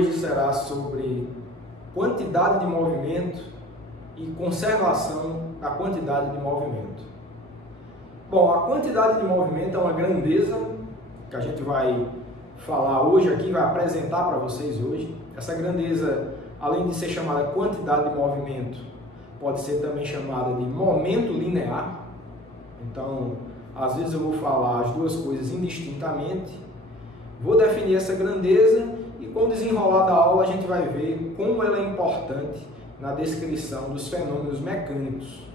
hoje será sobre quantidade de movimento e conservação da quantidade de movimento. Bom, a quantidade de movimento é uma grandeza que a gente vai falar hoje aqui, vai apresentar para vocês hoje. Essa grandeza, além de ser chamada quantidade de movimento, pode ser também chamada de momento linear. Então, às vezes eu vou falar as duas coisas indistintamente, vou definir essa grandeza e com o desenrolar da aula a gente vai ver como ela é importante na descrição dos fenômenos mecânicos.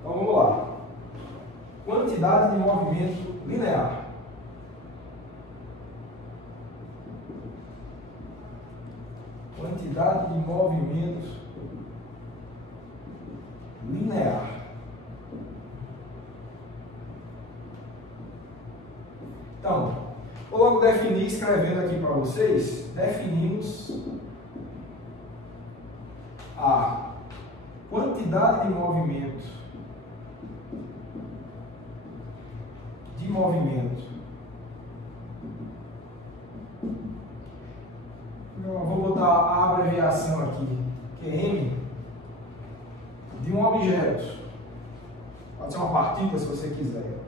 Então vamos lá. Quantidade de movimento linear. Quantidade de movimento linear. Então, vou logo definir, escrevendo aqui para vocês, definimos a quantidade de movimento eu vou botar a abreviação aqui, que é M, de um objeto, pode ser uma partícula se você quiser,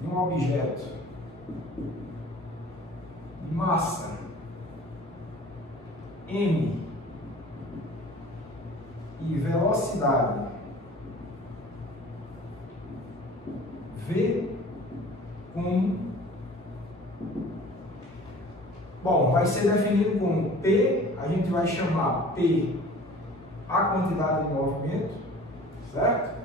de um objeto de massa M e velocidade V com, bom, vai ser definido como P, a gente vai chamar P a quantidade de movimento, certo?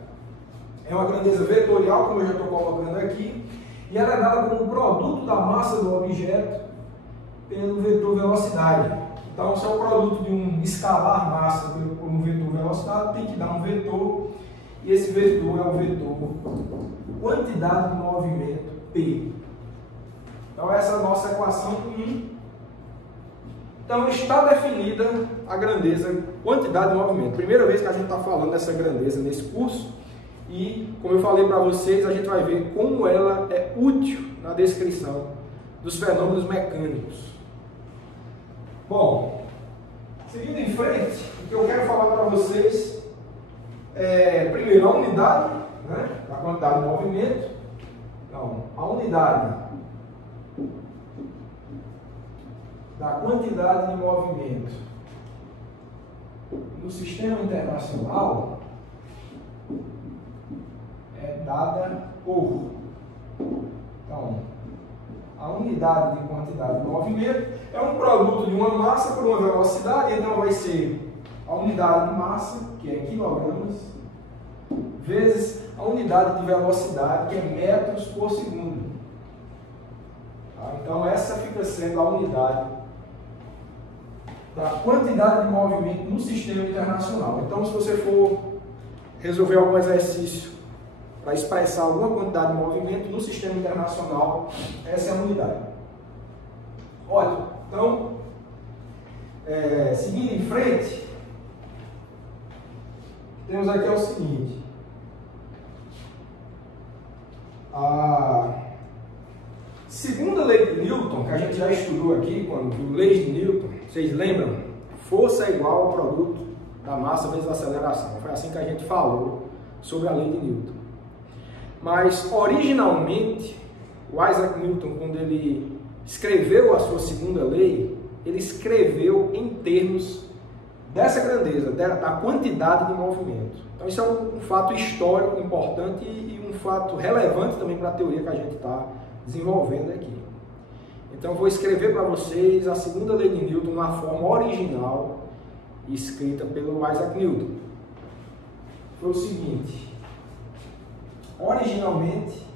É uma grandeza vetorial, como eu já estou colocando aqui, e ela é dada como produto da massa do objeto pelo vetor velocidade. Então, se é o produto de um escalar massa por um vetor velocidade, tem que dar um vetor, e esse vetor é o vetor quantidade de movimento P. Então, essa é a nossa equação 1. Então, está definida a grandeza, quantidade de movimento. Primeira vez que a gente está falando dessa grandeza nesse curso, e, como eu falei para vocês, a gente vai ver como ela é útil na descrição dos fenômenos mecânicos. Bom, seguindo em frente, o que eu quero falar para vocês é, primeiro, a unidade, né, da quantidade de movimento. Então, a unidade da quantidade de movimento no sistema internacional é dada por, então, a unidade de quantidade de movimento é um produto de uma massa por uma velocidade, então vai ser a unidade de massa, que é quilogramas, vezes a unidade de velocidade, que é metros por segundo. Tá? Então essa fica sendo a unidade da quantidade de movimento no sistema internacional. Então, se você for resolver algum exercício para expressar alguma quantidade de movimento no sistema internacional, essa é a unidade. Ótimo. Então, seguindo em frente, temos aqui o seguinte. A segunda lei de Newton, que a gente já estudou aqui, quando viu leis de Newton, vocês lembram? Força é igual ao produto da massa vezes a aceleração. Foi assim que a gente falou sobre a lei de Newton. Mas, originalmente, o Isaac Newton, quando ele escreveu a sua segunda lei, ele escreveu em termos dessa grandeza, da quantidade de movimento. Então, isso é um fato histórico importante e um fato relevante também para a teoria que a gente está desenvolvendo aqui. Então, eu vou escrever para vocês a segunda lei de Newton na forma original, escrita pelo Isaac Newton. Foi o seguinte: originalmente,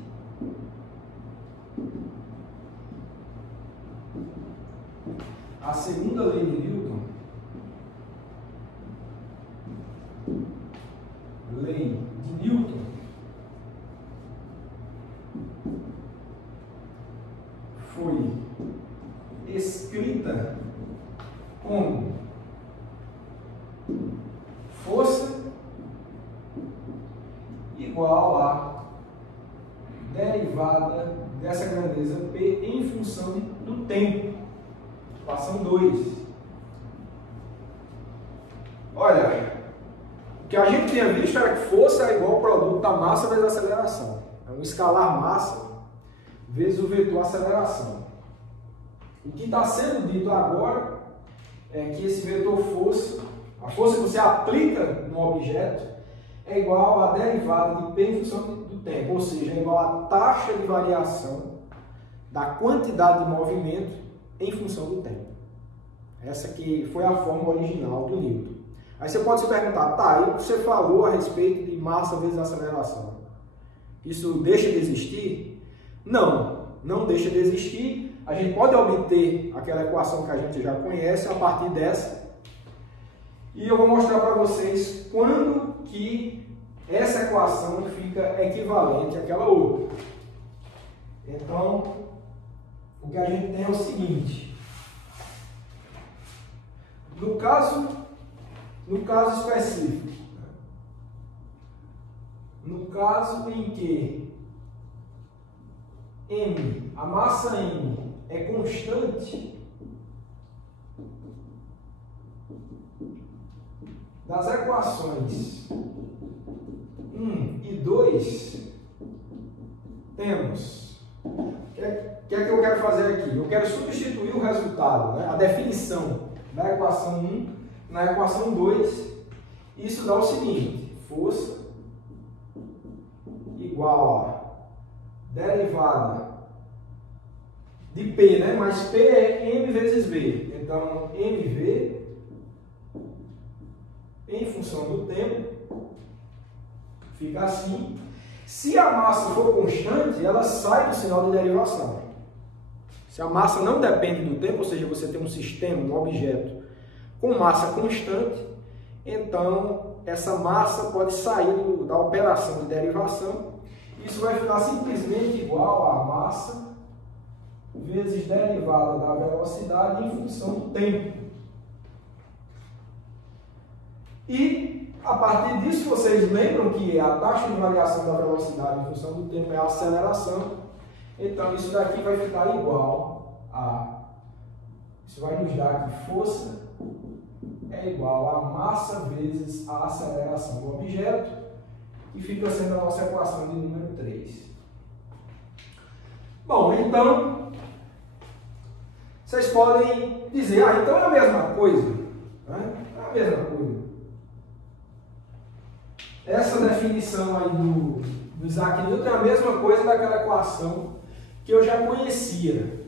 a segunda lei de Newton, lei de Newton, foi escrita como força igual a derivada dessa grandeza P em função do tempo. Equação 2. Olha, o que a gente tinha visto era que força é igual ao produto da massa vezes a aceleração. É um escalar massa vezes o vetor aceleração. O que está sendo dito agora é que esse vetor força, a força que você aplica no objeto, é igual à derivada de P em função do tempo, ou seja, é igual à taxa de variação da quantidade de movimento em função do tempo. Essa que foi a forma original do Newton. Aí você pode se perguntar, tá, e você falou a respeito de massa vezes aceleração. Isso deixa de existir? Não, não deixa de existir. A gente pode obter aquela equação que a gente já conhece a partir dessa. E eu vou mostrar para vocês quando que essa equação fica equivalente àquela outra. Então, o que a gente tem é o seguinte. No caso específico, no caso em que M, a massa M é constante, das equações 1 e 2, temos, o que é que eu quero fazer aqui? Eu quero substituir o resultado, né? A definição da equação 1 na equação 2, isso dá o seguinte, força igual a derivada de P, né? Mas P é M vezes V, então MV em função do tempo, fica assim. Se a massa for constante, ela sai do sinal de derivação. Se a massa não depende do tempo, ou seja, você tem um sistema, um objeto com massa constante, então essa massa pode sair da operação de derivação. Isso vai ficar simplesmente igual a massa vezes derivada da velocidade em função do tempo. E a partir disso vocês lembram que a taxa de variação da velocidade em função do tempo é a aceleração. Então isso daqui vai ficar igual a... Isso vai nos dar que força é igual a massa vezes a aceleração do objeto, que fica sendo a nossa equação de número 3. Bom, então, vocês podem dizer, então é a mesma coisa, né? É a mesma coisa. Essa definição aí do Isaac Newton é a mesma coisa daquela equação que eu já conhecia.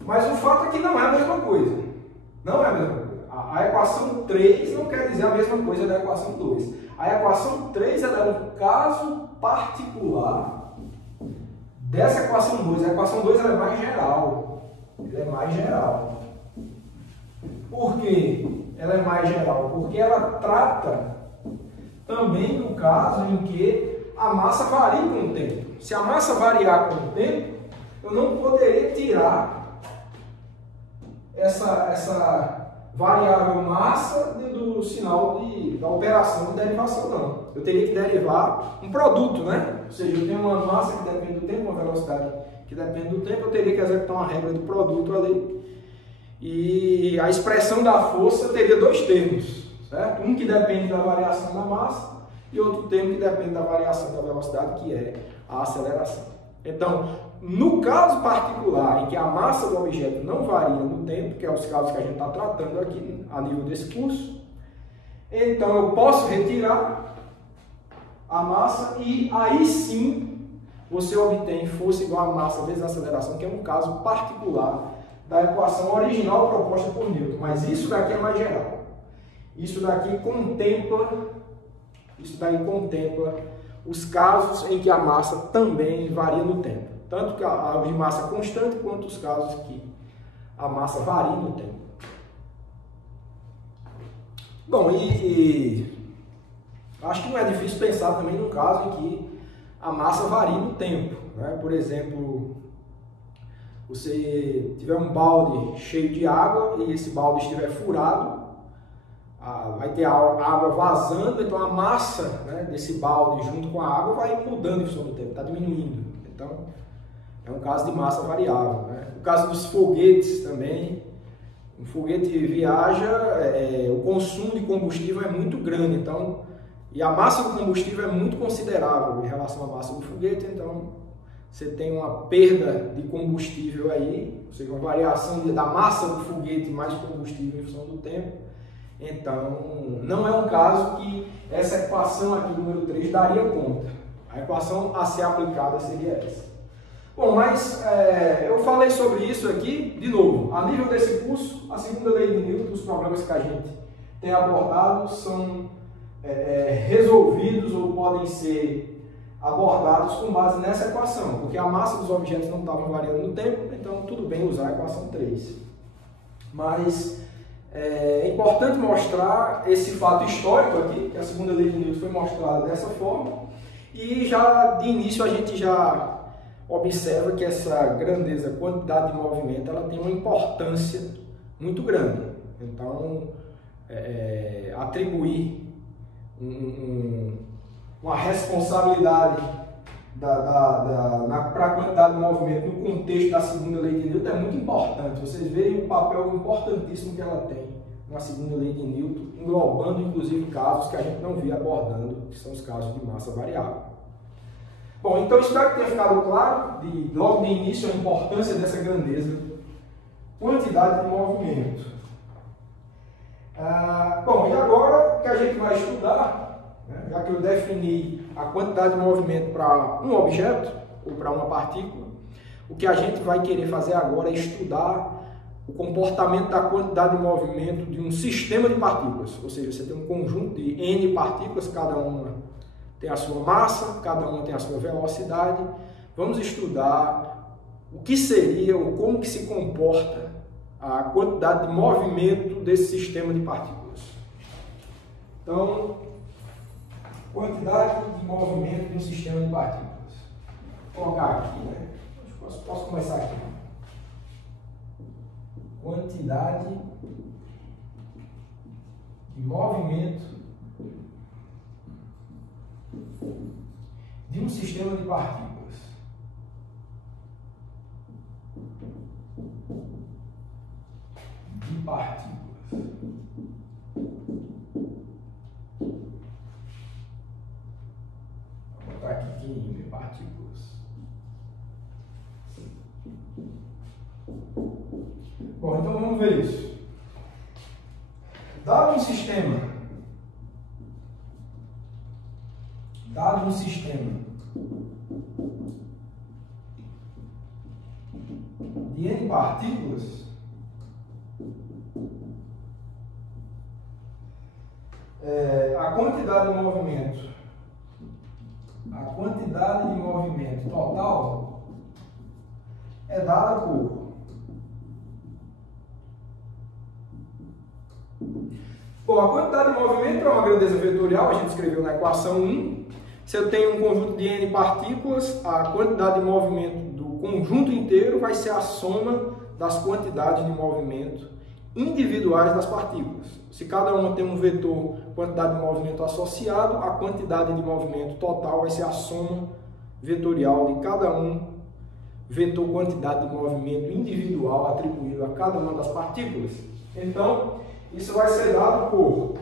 Mas o fato é que não é a mesma coisa. Não é a mesma coisa. A equação 3 não quer dizer a mesma coisa da equação 2. A equação 3 é um caso particular dessa equação 2. A equação 2 ela é mais geral. Ela é mais geral. Por quê? Ela é mais geral? Porque ela trata também do caso em que a massa varia com o tempo. Se a massa variar com o tempo, eu não poderia tirar essa variável massa do sinal da operação de derivação, não. Eu teria que derivar um produto, né? Ou seja, eu tenho uma massa que depende do tempo, uma velocidade que depende do tempo, eu teria que executar uma regra do produto ali. E a expressão da força teria dois termos, certo? Um que depende da variação da massa e outro termo que depende da variação da velocidade, que é a aceleração. Então, no caso particular em que a massa do objeto não varia no tempo, que é os casos que a gente está tratando aqui a nível desse curso, então eu posso retirar a massa e aí sim você obtém força igual a massa vezes a aceleração, que é um caso particular da equação original proposta por Newton. Mas isso daqui é mais geral. Isso daí contempla os casos em que a massa também varia no tempo. Tanto que a de massa constante, quanto os casos que a massa varia no tempo. Bom, acho que não é difícil pensar também num caso em que a massa varia no tempo, né? Por exemplo, você tiver um balde cheio de água e esse balde estiver furado, vai ter água vazando, então a massa, né, desse balde junto com a água vai mudando em função do tempo, está diminuindo. Então, é um caso de massa variável, né? No caso dos foguetes também, Um foguete viaja, o consumo de combustível é muito grande, então, e a massa do combustível é muito considerável em relação à massa do foguete, então você tem uma perda de combustível aí, ou seja, uma variação da massa do foguete mais combustível em função do tempo. Então, não é um caso que essa equação aqui, número 3, daria conta. A equação a ser aplicada seria essa. Bom, mas eu falei sobre isso aqui, de novo, a nível desse curso, a segunda lei de Newton, os problemas que a gente tem abordado são resolvidos ou podem ser abordados com base nessa equação, porque a massa dos objetos não estava variando no tempo, então tudo bem usar a equação 3. Mas é importante mostrar esse fato histórico aqui, que a segunda lei de Newton foi mostrada dessa forma, e já de início a gente já observa que essa grandeza, quantidade de movimento, ela tem uma importância muito grande. Então, atribuir uma responsabilidade para a quantidade de movimento no contexto da segunda lei de Newton é muito importante. Vocês veem o papel importantíssimo que ela tem na segunda lei de Newton, englobando inclusive casos que a gente não via abordando, que são os casos de massa variável. Bom, então espero que tenha ficado claro, logo de início, a importância dessa grandeza, quantidade de movimento. Bom, e agora que a gente vai estudar, né, já que eu defini a quantidade de movimento para um objeto, ou para uma partícula, o que a gente vai querer fazer agora é estudar o comportamento da quantidade de movimento de um sistema de partículas. Ou seja, você tem um conjunto de N partículas, cada uma tem a sua massa, cada uma tem a sua velocidade. Vamos estudar o que seria ou como que se comporta a quantidade de movimento desse sistema de partículas. Então, quantidade de movimento de um sistema de partículas. Vou colocar aqui, né? Posso começar aqui. Quantidade de movimento de um sistema de partículas. Vou botar aqui de partículas. Bom, então vamos ver isso. Dado um sistema de N partículas, a quantidade de movimento total é dada por bom, a quantidade de movimento é uma grandeza vetorial, a gente escreveu na equação 1. Se eu tenho um conjunto de N partículas, a quantidade de movimento do conjunto inteiro vai ser a soma das quantidades de movimento individuais das partículas. Se cada uma tem um vetor quantidade de movimento associado, a quantidade de movimento total vai ser a soma vetorial de cada um vetor quantidade de movimento individual atribuído a cada uma das partículas. Então, isso vai ser dado por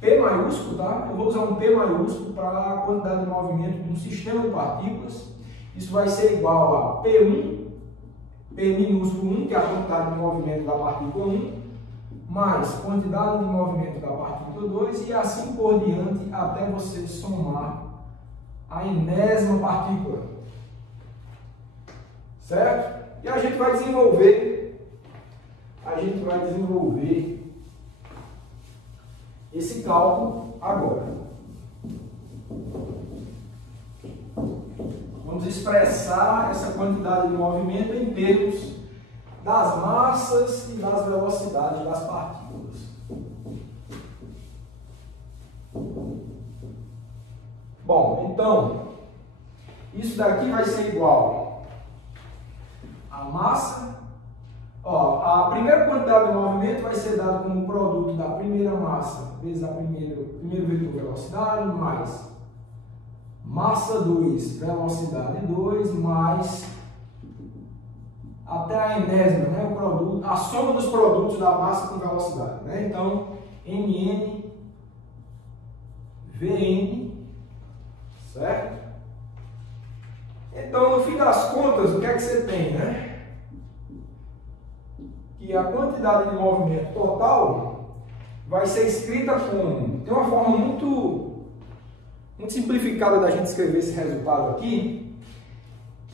P maiúsculo, tá? Eu vou usar um P maiúsculo para a quantidade de movimento de um sistema de partículas. Isso vai ser igual a P1, P minúsculo 1, que é a quantidade de movimento da partícula 1, mais quantidade de movimento da partícula 2 e assim por diante até você somar a enésima partícula. Certo? E a gente vai desenvolver esse cálculo agora. Vamos expressar essa quantidade de movimento em termos das massas e das velocidades das partículas. Bom, então, isso daqui vai ser igual a massa. A primeira quantidade de movimento vai ser dada como produto da primeira massa vezes a primeiro vetor velocidade, mais massa 2, velocidade 2, mais até a enésima, né? O produto, a soma dos produtos da massa com velocidade, né? Então, Mn, Vn, certo? Então, no fim das contas, o que é que você tem, né? Que a quantidade de movimento total vai ser escrita como... Tem uma forma muito simplificada da gente escrever esse resultado aqui,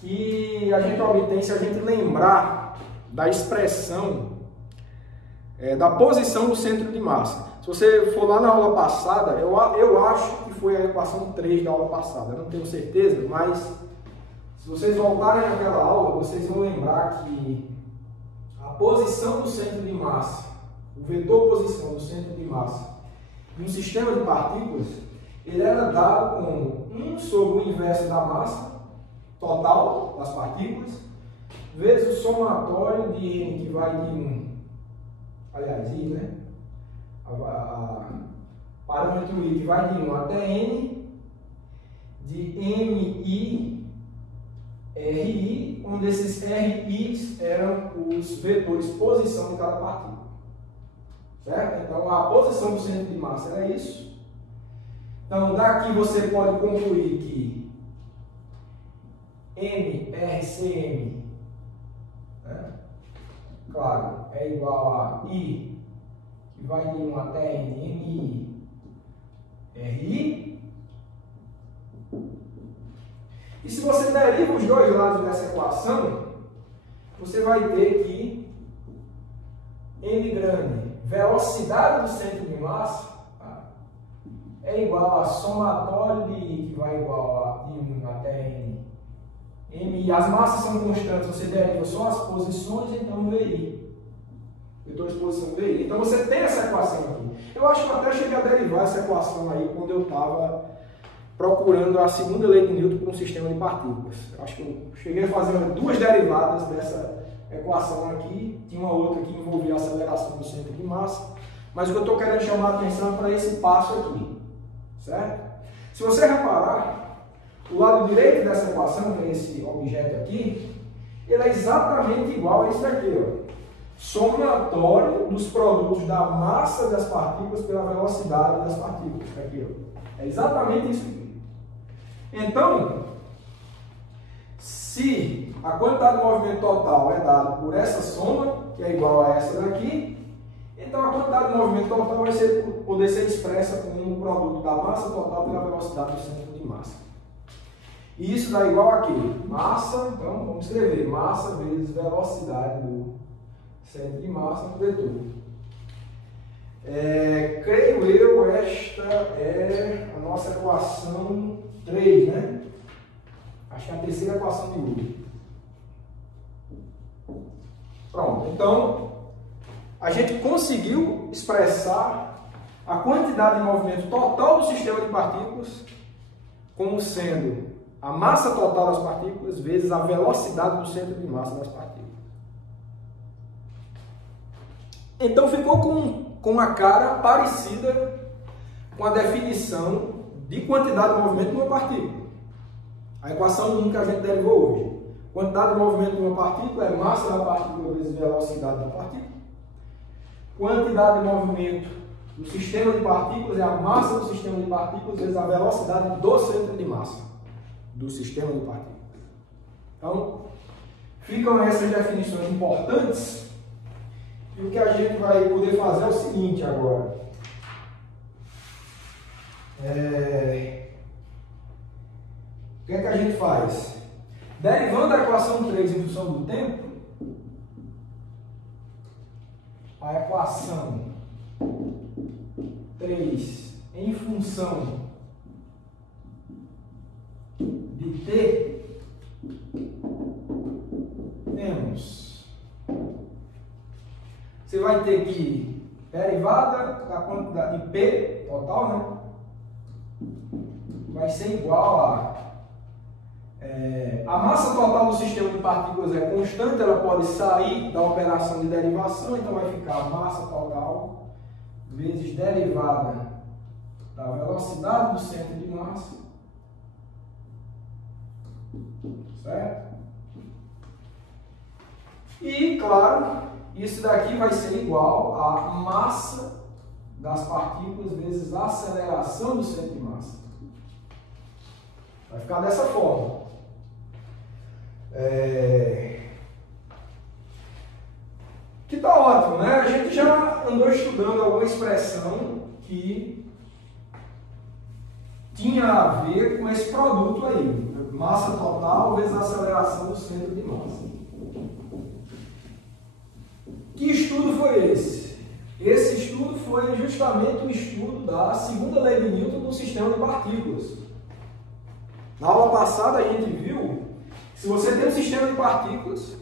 que a gente obtém se a gente lembrar da expressão da posição do centro de massa. Se você for lá na aula passada, eu acho que foi a equação 3 da aula passada, eu não tenho certeza, mas se vocês voltarem naquela aula, vocês vão lembrar que a posição do centro de massa, o vetor posição do centro de massa em um sistema de partículas, ele era dado como 1 sobre o inverso da massa total das partículas, vezes o somatório de n, que vai de 1, aliás, i, né? Parâmetro i, que vai de 1 até n, de mi, ri, onde esses ri's eram os vetores posição de cada partícula. Certo? Então, a posição do centro de massa era isso. Então, daqui você pode concluir que MRCM, né, claro, é igual a I, que vai de 1 até N, RI. E se você deriva os dois lados dessa equação, você vai ter que M grande, velocidade do centro de massa, é igual a somatório de I, que vai igual a de 1 até N. M, as massas são constantes, você deriva só as posições, então VI. Vetor de posição VI. Então você tem essa equação aqui. Eu acho que eu até cheguei a derivar essa equação aí quando eu estava procurando a segunda lei de Newton para um sistema de partículas. Eu acho que eu cheguei a fazer 2 derivadas dessa equação aqui. Tinha uma outra que envolvia a aceleração do centro de massa. Mas o que eu estou querendo chamar a atenção é para esse passo aqui. Certo? Se você reparar, o lado direito dessa equação, que é esse objeto aqui, ele é exatamente igual a isso aqui, ó. Somatório dos produtos da massa das partículas pela velocidade das partículas. Aqui, ó. É exatamente isso aqui. Então, se a quantidade de movimento total é dada por essa soma, que é igual a essa daqui, então a quantidade de movimento total vai poder ser expressa como um produto da massa total pela velocidade do centro de massa. E isso dá igual a quê? Massa, então vamos escrever, massa vezes velocidade do centro de massa no vetor. Creio eu, esta é a nossa equação 3, né? Acho que é a terceira equação de Euler. Pronto, então a gente conseguiu expressar a quantidade de movimento total do sistema de partículas como sendo a massa total das partículas vezes a velocidade do centro de massa das partículas. Então ficou com uma cara parecida com a definição de quantidade de movimento de uma partícula. A equação 1 que a gente derivou hoje. Quantidade de movimento de uma partícula é massa da partícula vezes velocidade da partícula. Quantidade de movimento do sistema de partículas é a massa do sistema de partículas vezes a velocidade do centro de massa do sistema de partículas. Então, ficam essas definições importantes. E o que a gente vai poder fazer é o seguinte agora. O que é que a gente faz? Derivando a equação 3 em função do tempo, a equação 3 em função de t, temos, você vai ter que derivada da quantidade de P total, né? Vai ser igual a massa total do sistema de partículas é constante, ela pode sair da operação de derivação, então vai ficar massa total vezes derivada da velocidade do centro de massa, certo? E, claro, isso daqui vai ser igual a massa das partículas vezes a aceleração do centro de massa. Vai ficar dessa forma. Que tá ótimo, né? A gente já andou estudando alguma expressão que tinha a ver com esse produto aí. Massa total vezes a aceleração do centro de massa. Que estudo foi esse? Esse estudo foi justamente o estudo da segunda lei de Newton do sistema de partículas. Na aula passada a gente viu que se você tem um sistema de partículas,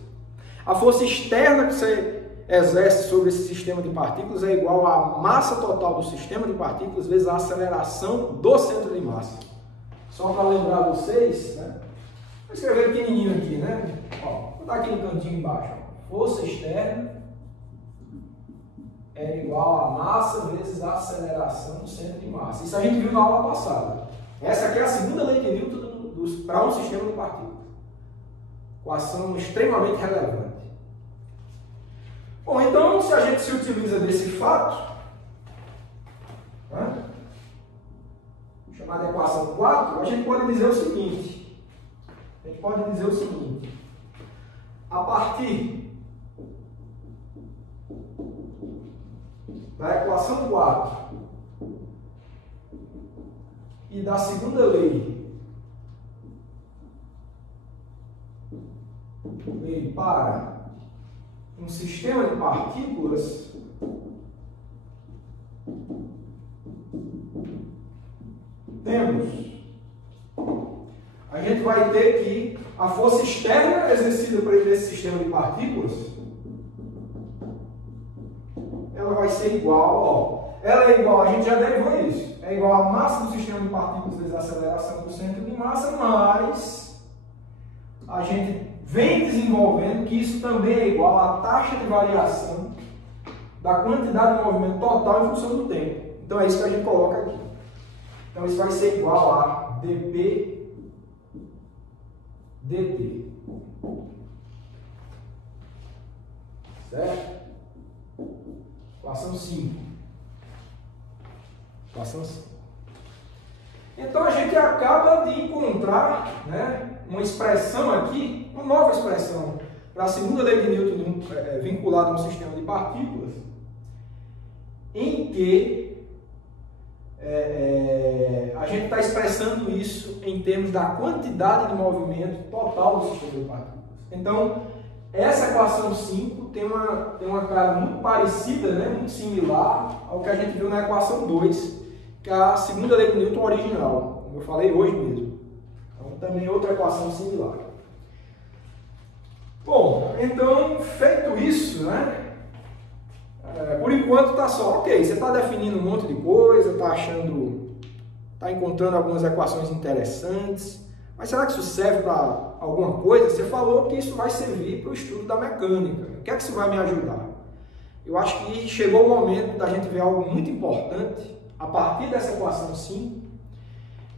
a força externa que você exerce sobre esse sistema de partículas é igual à massa total do sistema de partículas vezes a aceleração do centro de massa. Só para lembrar vocês, né? Vou escrever pequenininho aqui, né? Ó, vou dar aqui no cantinho embaixo. Força externa é igual a massa vezes a aceleração do centro de massa. Isso a gente viu na aula passada. Essa aqui é a segunda lei de Newton para um sistema de partículas. Equação extremamente relevante. Bom, então, se a gente se utiliza desse fato, né, chamada equação 4, a gente pode dizer o seguinte. A partir da equação 4 e da segunda lei para um sistema de partículas, a gente vai ter que a força externa exercida por esse sistema de partículas, ela vai ser igual, ela é igual, a gente já derivou isso, é igual a massa do sistema de partículas vezes a aceleração do centro de massa, mas a gente vem desenvolvendo que isso também é igual à taxa de variação da quantidade de movimento total em função do tempo. Então é isso que a gente coloca aqui. Então isso vai ser igual a dp dt. Certo? Equação 5. Então a gente acaba de encontrar, né, uma expressão aqui, uma nova expressão para a segunda lei de Newton vinculada a um sistema de partículas, em que a gente está expressando isso em termos da quantidade de movimento total do sistema de partículas. Então, essa equação 5 tem uma cara muito parecida, né, muito similar ao que a gente viu na equação 2, que é a segunda lei de Newton original, como eu falei hoje mesmo. Então, também outra equação similar. Bom, então, feito isso, né? Por enquanto está só, ok, você está definindo um monte de coisa, está encontrando algumas equações interessantes, mas será que isso serve para alguma coisa? Você falou que isso vai servir para o estudo da mecânica. O que é que isso vai me ajudar? Eu acho que chegou o momento da gente ver algo muito importante a partir dessa equação 5,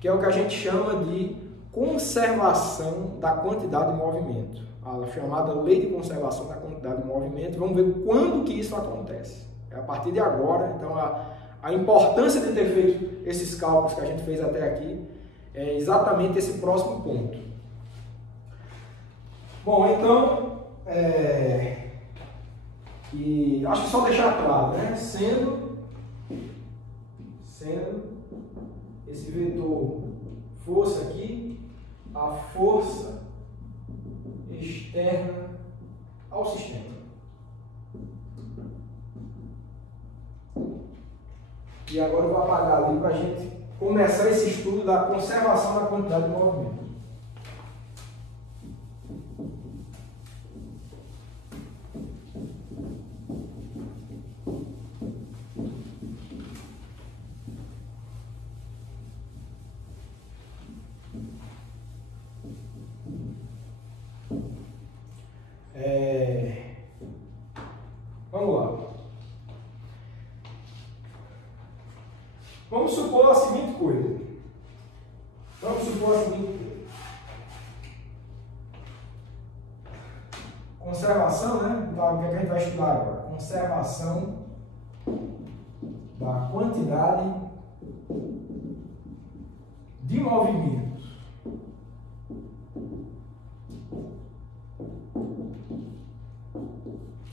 que é o que a gente chama de conservação da quantidade de movimento. A chamada lei de conservação da quantidade de movimento. Vamos ver quando que isso acontece. É a partir de agora. Então, a importância de ter feito esses cálculos que a gente fez até aqui é exatamente esse próximo ponto. Bom, então, e acho que só deixar claro, né? Sendo esse vetor força aqui, a força externa ao sistema. E agora eu vou apagar ali para a gente começar esse estudo da conservação da quantidade de movimento. Vamos lá. Vamos supor a seguinte coisa. conservação, né? Então, o que a gente vai estudar agora? Conservação da quantidade de movimentos.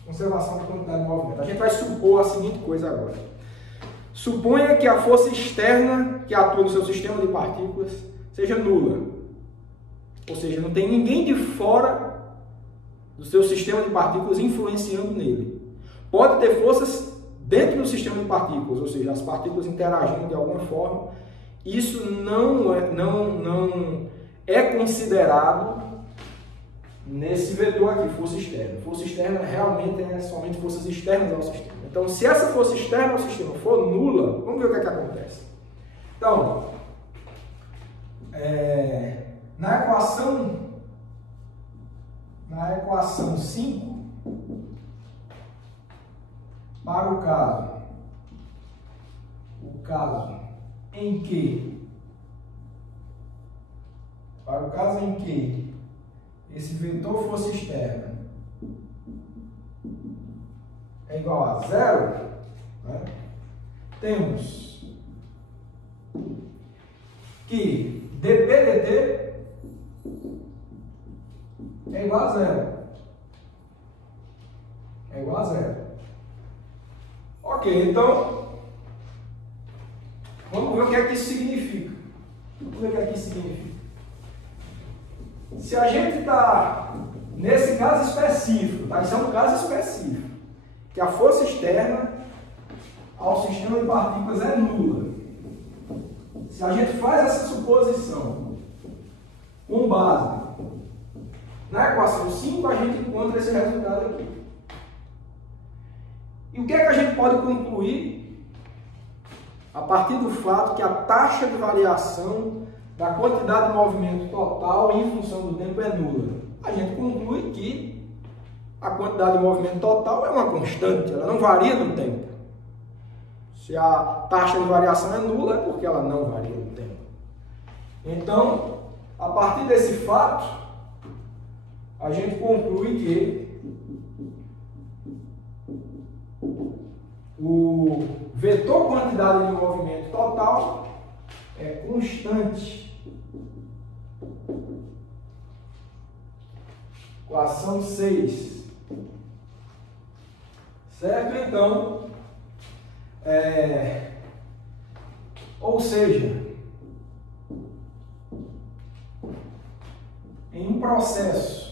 Conservação da quantidade de movimento. A gente vai supor a seguinte coisa agora. Suponha que a força externa que atua no seu sistema de partículas seja nula. Ou seja, não tem ninguém de fora do seu sistema de partículas influenciando nele. Pode ter forças dentro do sistema de partículas, ou seja, as partículas interagindo de alguma forma. Isso não é considerado nesse vetor aqui, força externa. Força externa realmente é somente forças externas ao sistema. Então, se essa força externa ao sistema for nula, vamos ver o que é que acontece. Então, na equação 5, para o caso em que esse vetor força externa é igual a zero, né? Temos que dp dt é igual a zero. É igual a zero. Ok, então vamos ver o que é que isso significa. Vamos ver o que é que isso significa. Se a gente está nesse caso específico, tá? Isso é um caso específico, que a força externa ao sistema de partículas é nula. Se a gente faz essa suposição com base na equação 5, a gente encontra esse resultado aqui. E o que é que a gente pode concluir a partir do fato que a taxa de variação da quantidade de movimento total em função do tempo é nula? A gente conclui que a quantidade de movimento total é uma constante, ela não varia no tempo. Se a taxa de variação é nula, é porque ela não varia no tempo. Então, a partir desse fato, a gente conclui que o vetor quantidade de movimento total é constante. Equação 6. Certo? Então, ou seja, em um processo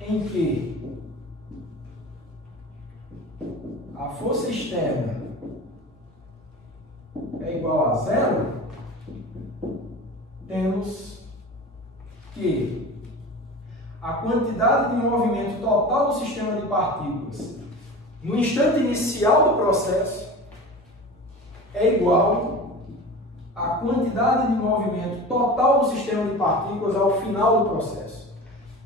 em que a força externa é igual a zero, temos que a quantidade de movimento total do sistema de partículas no instante inicial do processo é igual à quantidade de movimento total do sistema de partículas ao final do processo.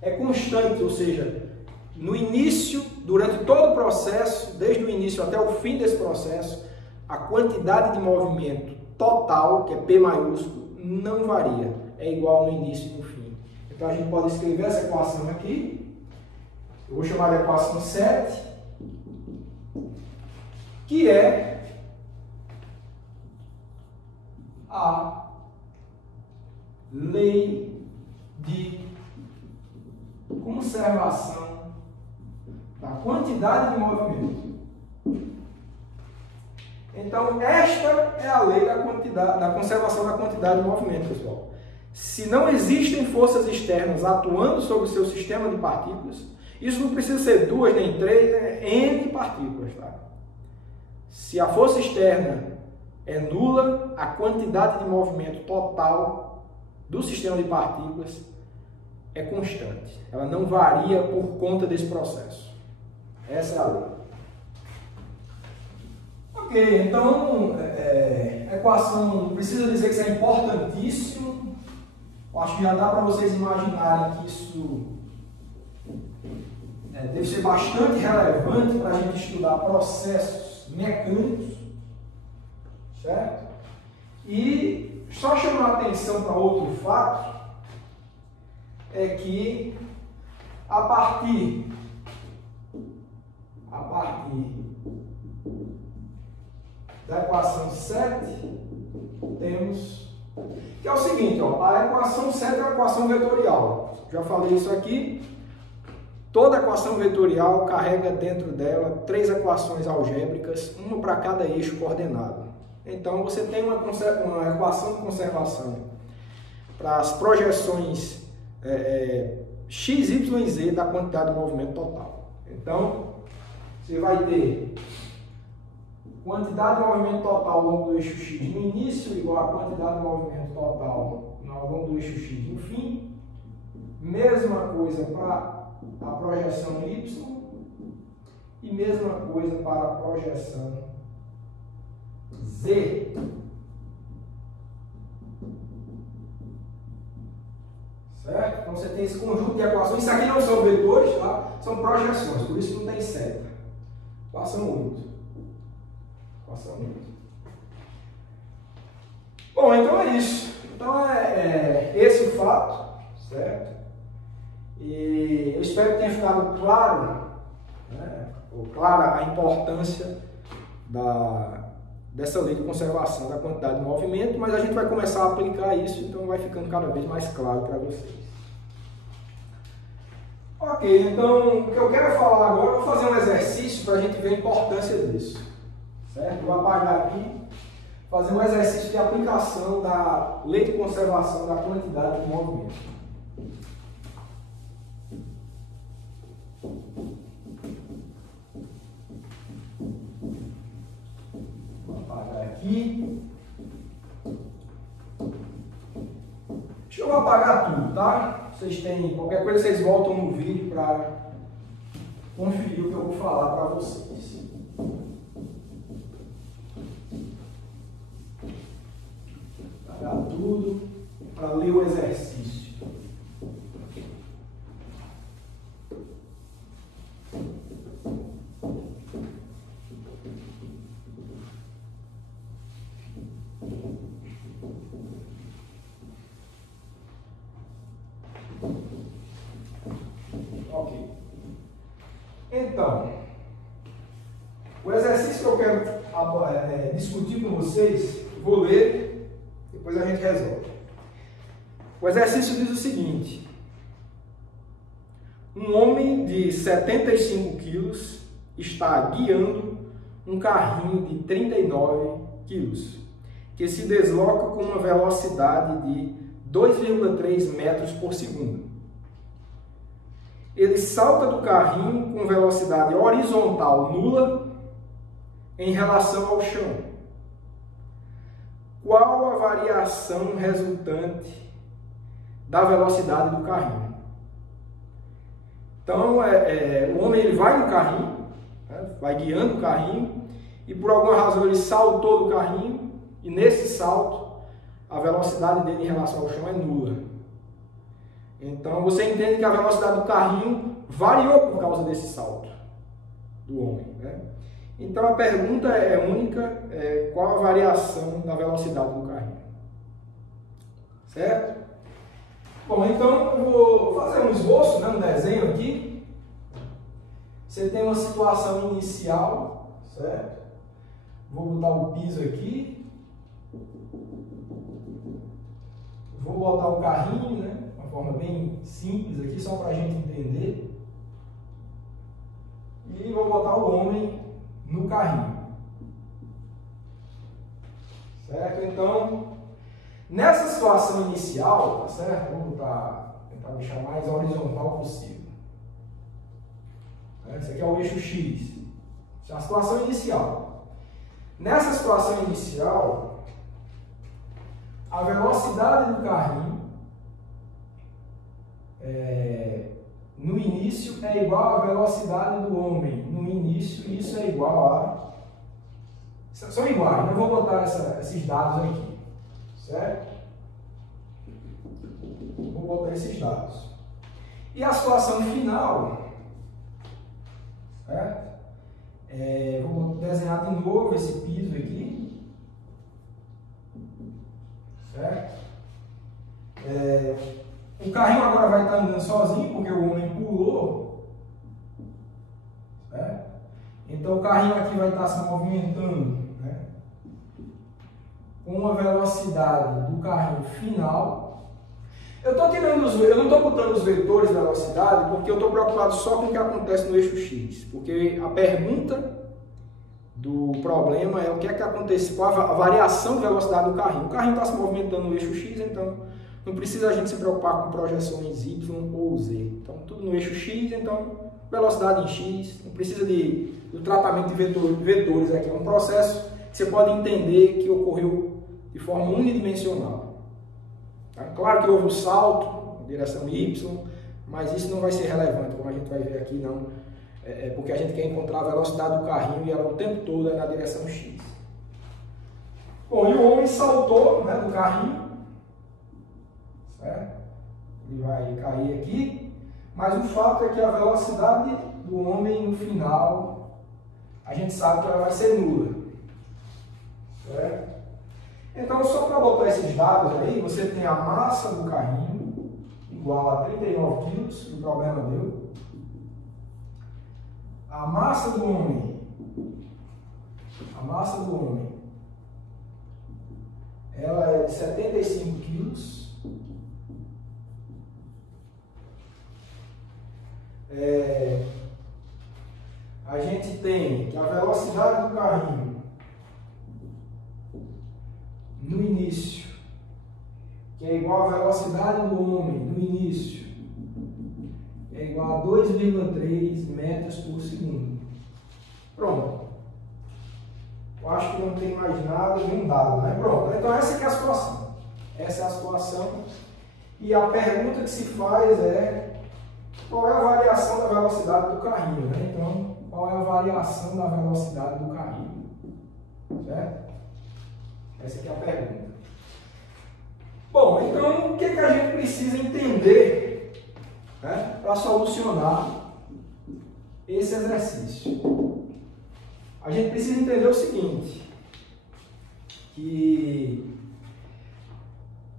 É constante, ou seja, no início, durante todo o processo, desde o início até o fim desse processo, a quantidade de movimento total, que é P maiúsculo, não varia. É igual no início e no fim. Então a gente pode escrever essa equação aqui. Eu vou chamar de equação 7, que é a lei de conservação da quantidade de movimento. Então, esta é a lei da conservação da quantidade de movimento, pessoal. Se não existem forças externas atuando sobre o seu sistema de partículas, isso não precisa ser 2 nem 3, é N partículas, tá? Se a força externa é nula, a quantidade de movimento total do sistema de partículas é constante. Ela não varia por conta desse processo. Essa é a lei. Ok, então, a equação, não precisa dizer que isso é importantíssimo. Eu acho que já dá para vocês imaginarem que isso deve ser bastante relevante para a gente estudar processos mecânicos, certo? E Só chamar a atenção para outro fato, é que a partir da equação 7, temos que é o seguinte, ó, a equação 7 é uma equação vetorial. Já falei isso aqui. Toda equação vetorial carrega dentro dela 3 equações algébricas, uma para cada eixo coordenado. Então você tem uma equação de conservação para as projeções x, y e z da quantidade de movimento total. Então você vai ter quantidade de movimento total ao longo do eixo x no início igual a quantidade de movimento total ao longo do eixo x no fim. Mesma coisa para a projeção y e mesma coisa para a projeção z. Certo? Então você tem esse conjunto de equações. Isso aqui não são vetores, tá? São projeções, por isso que não tem seta. Equação 8. Equação 8. Bom, então é isso. Então é esse o fato, certo? E eu espero que tenha ficado claro, né, ou clara a importância dessa lei de conservação da quantidade de movimento, mas a gente vai começar a aplicar isso, então vai ficando cada vez mais claro para vocês. Ok, então o que eu quero falar agora, eu vou fazer um exercício para a gente ver a importância disso, certo? Vou apagar aqui, fazer um exercício de aplicação da lei de conservação da quantidade de movimento. Aqui. Deixa eu apagar tudo, tá? Vocês têm qualquer coisa, vocês voltam no vídeo para conferir o que eu vou falar para vocês. Apagar tudo para ler o exercício. Ok. Então, o exercício que eu quero discutir com vocês, vou ler, depois a gente resolve. O exercício diz o seguinte: um homem de 75 quilos está guiando um carrinho de 39 quilos, que se desloca com uma velocidade de 2,3 metros por segundo. Ele salta do carrinho com velocidade horizontal nula em relação ao chão. Qual a variação resultante da velocidade do carrinho? Então, o homem ele vai no carrinho, né, vai guiando o carrinho, e por alguma razão ele saltou do carrinho, e nesse salto a velocidade dele em relação ao chão é nula. Então você entende que a velocidade do carrinho variou por causa desse salto do homem, né? Então a pergunta é única, qual a variação da velocidade do carrinho? Certo? Bom, então eu vou fazer um esboço, né, um desenho aqui. Você tem uma situação inicial, certo? Vou botar o piso aqui. Vou botar o carrinho, né? De uma forma bem simples aqui, só para a gente entender. E vou botar o homem no carrinho. Certo? Então, nessa situação inicial, tá certo? Vou tentar deixar o mais horizontal possível. Esse aqui é o eixo X. Essa é a situação inicial. Nessa situação inicial, a velocidade do carrinho no início é igual à velocidade do homem. No início, isso é igual a... São iguais, não vou botar esses dados aqui, certo? Vou botar esses dados. E a situação final, certo? Vou desenhar de novo esse piso aqui, certo? O carrinho agora vai estar andando sozinho, porque o homem pulou, certo? Então o carrinho aqui vai estar se movimentando, né, com uma velocidade do carrinho final. Eu não estou botando os vetores de velocidade porque eu estou preocupado só com o que acontece no eixo X, porque a pergunta do problema é o que é que acontece com a variação de velocidade do carrinho. O carrinho está se movimentando no eixo X, então não precisa a gente se preocupar com projeções Y ou Z. Então tudo no eixo X, então velocidade em X, não precisa do tratamento de vetores aqui. É um processo que você pode entender que ocorreu de forma unidimensional. Tá? Claro que houve um salto em direção Y, mas isso não vai ser relevante, como a gente vai ver aqui, não. Porque a gente quer encontrar a velocidade do carrinho e ela o tempo todo é na direção X. Bom, e o homem saltou, né, do carrinho, certo? Ele vai cair aqui, mas o fato é que a velocidade do homem no final, a gente sabe que ela vai ser nula, certo? Então, só para botar esses dados aí, você tem a massa do carrinho igual a 39 kg, que o problema deu. A massa do homem, ela é de 75 kg. A gente tem que a velocidade do carrinho no início, que é igual à velocidade do homem no início, é igual a 2,3 metros por segundo. Pronto. Eu acho que não tem mais nada, nenhum dado, né? Pronto. Então essa aqui é a situação. Essa é a situação. E a pergunta que se faz é: qual é a variação da velocidade do carrinho, né? Então, qual é a variação da velocidade do carrinho? Certo? Essa aqui é a pergunta. Bom, então o que a gente precisa entender, né, para solucionar esse exercício? A gente precisa entender o seguinte, que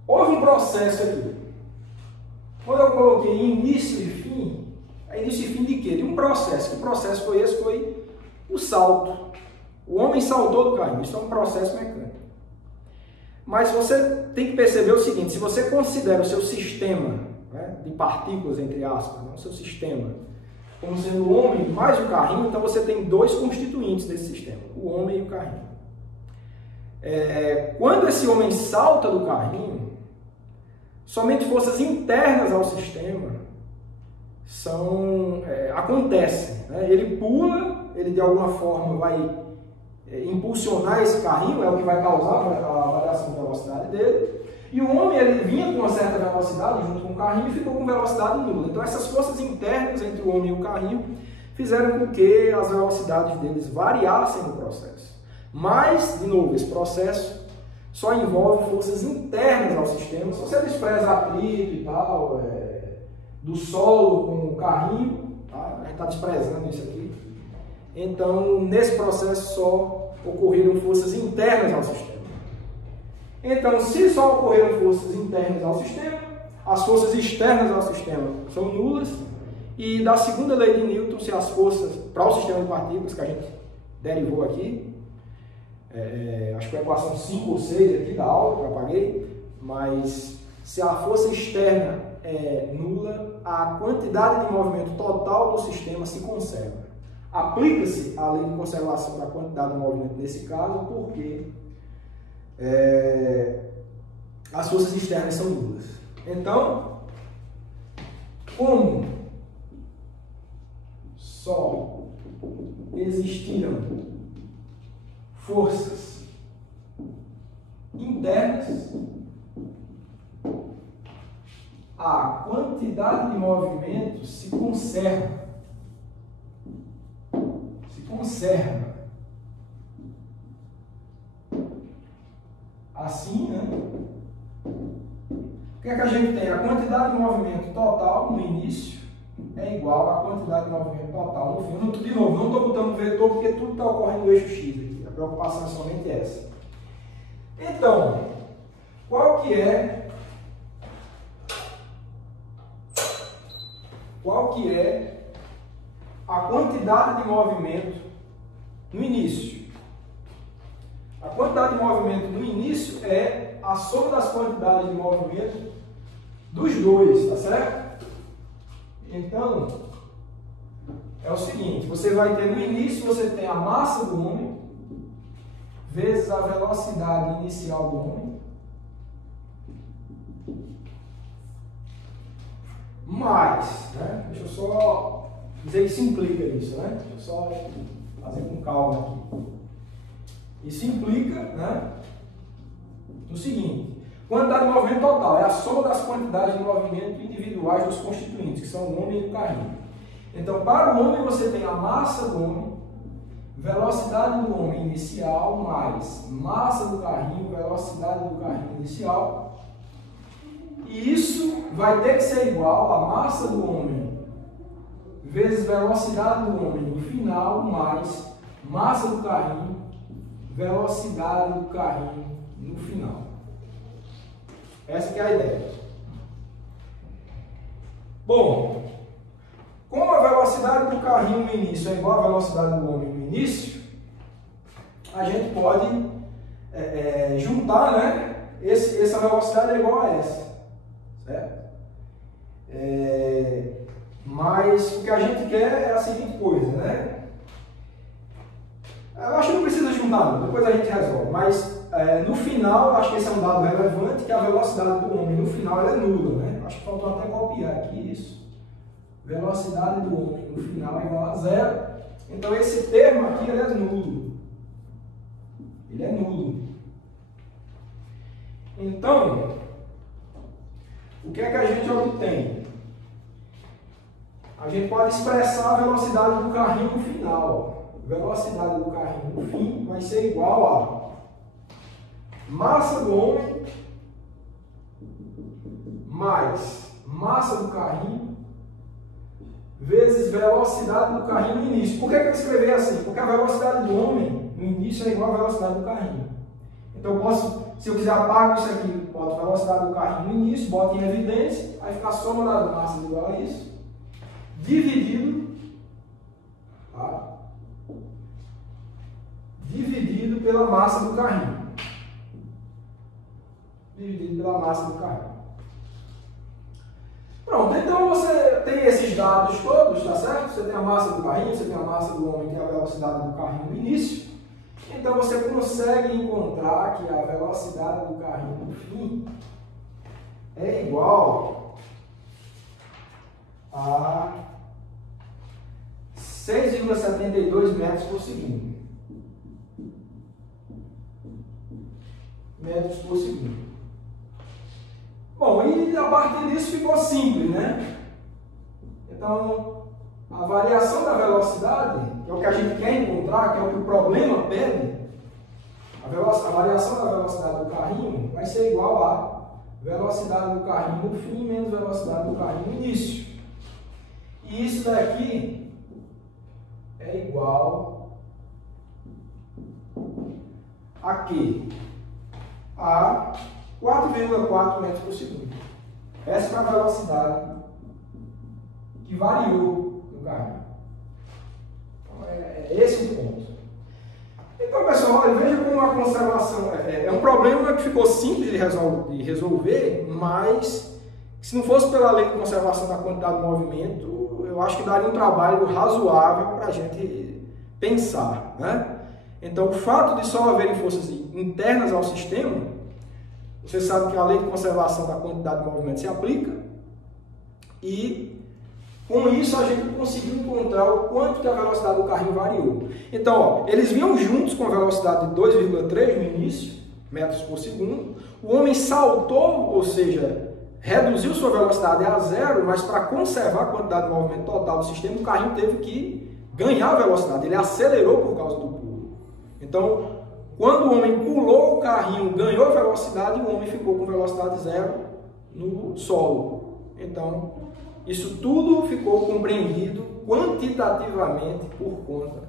houve um processo aqui. Quando eu coloquei início e fim, é início e fim de quê? De um processo. Que processo foi esse? Foi o salto. O homem saltou do carrinho. Isso é um processo mecânico. Mas você tem que perceber o seguinte: se você considera o seu sistema, né, de partículas, entre aspas, né, o seu sistema, como sendo o homem mais o carrinho, então você tem dois constituintes desse sistema, o homem e o carrinho. Quando esse homem salta do carrinho, somente forças internas ao sistema acontecem. Né? Ele pula, ele de alguma forma vai impulsionar esse carrinho, é o que vai causar a variação de velocidade dele. E o homem, ele vinha com uma certa velocidade junto com o carrinho e ficou com velocidade nula. Então essas forças internas entre o homem e o carrinho fizeram com que as velocidades deles variassem no processo. Mas, de novo, esse processo só envolve forças internas ao sistema. Se você despreza atrito e tal, do solo com o carrinho, tá? A gente está desprezando isso aqui. Então, nesse processo só ocorreram forças internas ao sistema. Então, se só ocorreram forças internas ao sistema, as forças externas ao sistema são nulas. E da segunda lei de Newton, se as forças para o sistema de partículas que a gente derivou aqui, acho que é a equação 5 ou 6 aqui da aula que eu apaguei, mas se a força externa é nula, a quantidade de movimento total do sistema se conserva. Aplica-se a lei de conservação da quantidade de movimento nesse caso, porque as forças externas são nulas. Então, como só existiram forças internas, a quantidade de movimento se conserva. Assim, né? O que é que a gente tem? A quantidade de movimento total no início é igual à quantidade de movimento total no fim. De novo, não estou botando vetor porque tudo está ocorrendo no eixo X aqui. A preocupação é somente essa. Então, qual que é a quantidade de movimento no início? A quantidade de movimento no início é a soma das quantidades de movimento dos dois, tá certo? Então, é o seguinte, você vai ter no início, você tem a massa do homem vezes a velocidade inicial do homem mais, né? Deixa eu só dizer que se implica isso, né? Deixa eu só fazer com calma aqui. Isso implica, né, no seguinte: quantidade de movimento total é a soma das quantidades de movimento individuais dos constituintes, que são o homem e o carrinho. Então, para o homem, você tem a massa do homem, velocidade do homem inicial, mais massa do carrinho, velocidade do carrinho inicial. E isso vai ter que ser igual a massa do homem vezes velocidade do homem no final, mais massa do carrinho, velocidade do carrinho no final. Essa que é a ideia. Bom, como a velocidade do carrinho no início é igual à velocidade do homem no início, a gente pode juntar, né? Essa velocidade é igual a essa, certo? Mas o que a gente quer é a seguinte coisa, né? Eu acho que não precisa juntar, não. Depois a gente resolve. Mas no final, acho que esse é um dado relevante, que a velocidade do homem no final ela é nula, né? Acho que faltou até copiar aqui isso. Velocidade do homem no final é igual a zero. Então esse termo aqui ele é nulo. Ele é nulo. Então, o que é que a gente obtém? A gente pode expressar a velocidade do carrinho no final. Velocidade do carrinho no fim vai ser igual a massa do homem mais massa do carrinho vezes velocidade do carrinho no início. Por que eu escrevi assim? Porque a velocidade do homem no início é igual à velocidade do carrinho. Então eu posso, se eu quiser apago isso aqui, boto a velocidade do carrinho no início, boto em evidência, aí fica a soma das massas igual a isso, dividido, tá? Dividido pela massa do carrinho. Dividido pela massa do carrinho. Pronto, então você tem esses dados todos, tá certo? Você tem a massa do carrinho, você tem a massa do homem, tem a velocidade do carrinho no início. Então você consegue encontrar que a velocidade do carrinho no fim é igual a 6,72 metros por segundo. Metros por segundo. Bom, e a partir disso ficou simples, né? Então, a variação da velocidade, que é o que a gente quer encontrar, que é o que o problema pede, a variação da velocidade do carrinho vai ser igual a velocidade do carrinho no fim menos velocidade do carrinho no início. E isso daqui é igual a quê? A 4,4 metros por segundo. Essa é a velocidade que variou no carrinho. Então, é esse o ponto. Então, pessoal, olha, veja como a conservação é um problema que ficou simples de resolver, mas se não fosse pela lei de conservação da quantidade de movimento, eu acho que daria um trabalho razoável para a gente pensar, né? Então, o fato de só haverem forças internas ao sistema, você sabe que a lei de conservação da quantidade de movimento se aplica e com isso a gente conseguiu encontrar o quanto que a velocidade do carrinho variou. Então, ó, eles vinham juntos com a velocidade de 2,3 no início, metros por segundo. O homem saltou, ou seja, reduziu sua velocidade a zero, mas para conservar a quantidade de movimento total do sistema, o carrinho teve que ganhar velocidade, ele acelerou por causa do pulo. Então, quando o homem pulou o carrinho, ganhou velocidade, o homem ficou com velocidade zero no solo. Então, isso tudo ficou compreendido quantitativamente por conta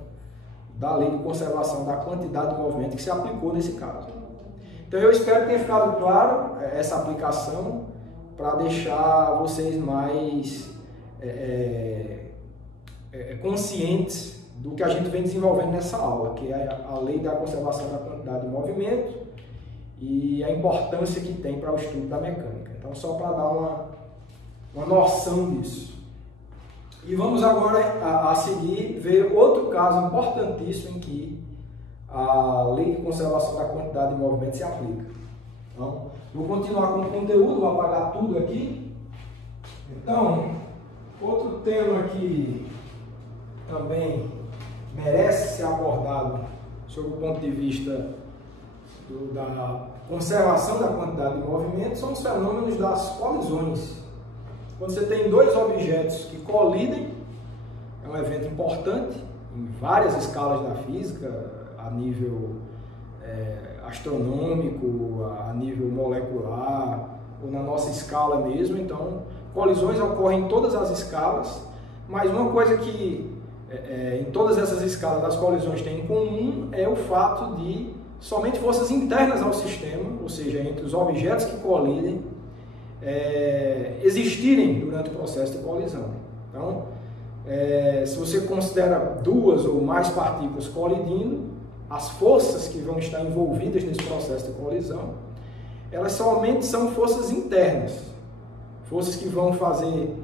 da lei de conservação da quantidade de movimento que se aplicou nesse caso. Então eu espero que tenha ficado claro essa aplicação para deixar vocês mais conscientes do que a gente vem desenvolvendo nessa aula, que é a lei da conservação da quantidade de movimento e a importância que tem para o estudo da mecânica. Então, só para dar uma noção disso. E vamos agora a seguir ver outro caso importantíssimo em que a lei de conservação da quantidade de movimento se aplica. Então, vou continuar com o conteúdo, vou apagar tudo aqui. Então, outro tema que também merece ser abordado sob o ponto de vista da conservação da quantidade de movimento são os fenômenos das colisões. Quando você tem dois objetos que colidem, é um evento importante em várias escalas da física, a nível astronômico, a nível molecular, ou na nossa escala mesmo. Então, colisões ocorrem em todas as escalas, mas uma coisa que em todas essas escalas das colisões tem em comum é o fato de somente forças internas ao sistema, ou seja, entre os objetos que colidem, existirem durante o processo de colisão. Então, se você considera duas ou mais partículas colidindo, as forças que vão estar envolvidas nesse processo de colisão, elas somente são forças internas, forças que vão fazer,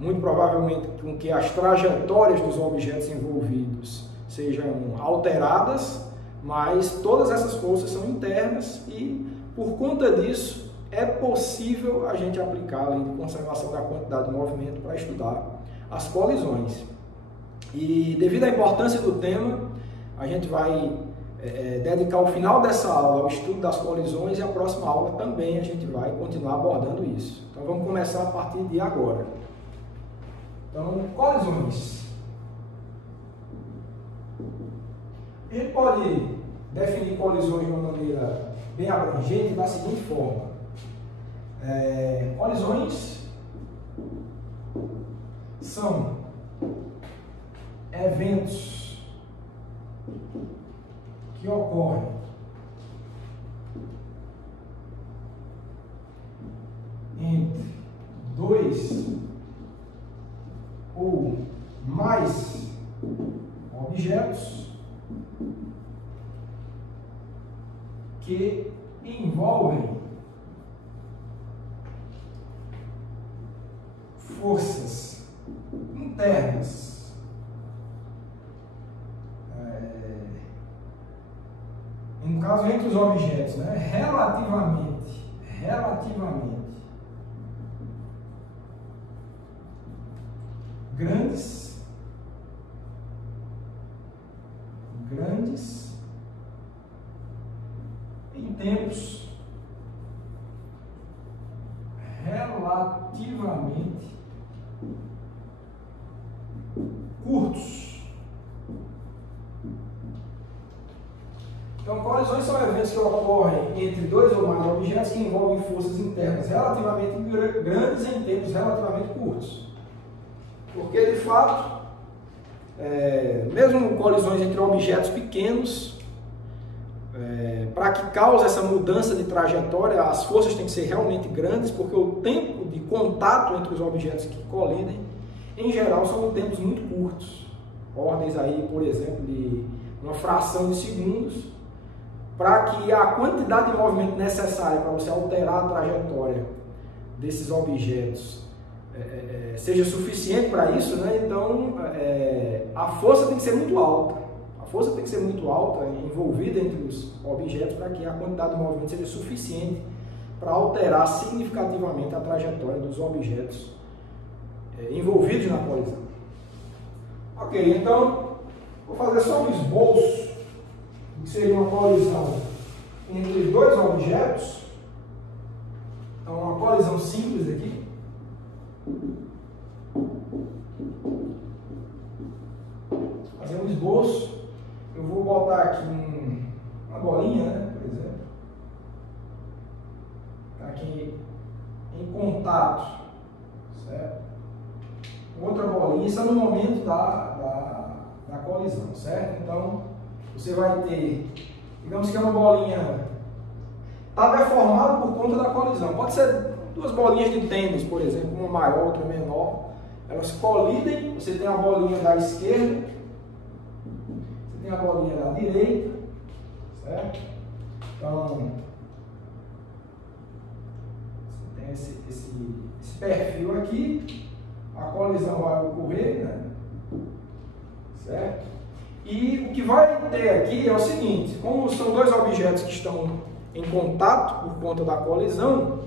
muito provavelmente, com que as trajetórias dos objetos envolvidos sejam alteradas, mas todas essas forças são internas e, por conta disso, é possível a gente aplicar a lei de conservação da quantidade de movimento para estudar as colisões. E, devido à importância do tema, a gente vai dedicar o final dessa aula ao estudo das colisões e a próxima aula também a gente vai continuar abordando isso. Então, vamos começar a partir de agora. Então, colisões. A gente pode definir colisões de uma maneira bem abrangente da seguinte forma. Colisões são eventos que ocorrem entre dois ou mais objetos que envolvem forças internas no caso entre os objetos, né, relativamente grandes em tempos relativamente curtos. Então, colisões são eventos que ocorrem entre dois ou mais objetos que envolvem forças internas relativamente grandes em tempos relativamente curtos. Porque, de fato, mesmo colisões entre objetos pequenos, para que cause essa mudança de trajetória, as forças têm que ser realmente grandes, porque o tempo de contato entre os objetos que colidem, em geral, são tempos muito curtos. Ordens aí, por exemplo, de uma fração de segundos, para que a quantidade de movimento necessária para você alterar a trajetória desses objetos seja suficiente para isso, né? Então a força tem que ser muito alta. A força tem que ser muito alta, envolvida entre os objetos, para que a quantidade de movimento seja suficiente para alterar significativamente a trajetória dos objetos envolvidos na colisão. Ok, então vou fazer só um esboço que seria uma colisão entre dois objetos. Então, uma colisão simples aqui. Fazer um esboço. Eu vou botar aqui uma bolinha, né, por exemplo. Está aqui em contato, certo? Outra bolinha. Isso é no momento da colisão, certo? Então, você vai ter, digamos que é uma bolinha está deformado por conta da colisão. Pode ser duas bolinhas de tênis, por exemplo, uma maior, outra menor. Elas colidem, você tem a bolinha da esquerda, você tem a bolinha da direita, certo? Então, você tem esse perfil aqui, a colisão vai ocorrer, né? Certo? E o que vai ter aqui é o seguinte, como são dois objetos que estão em contato por conta da colisão,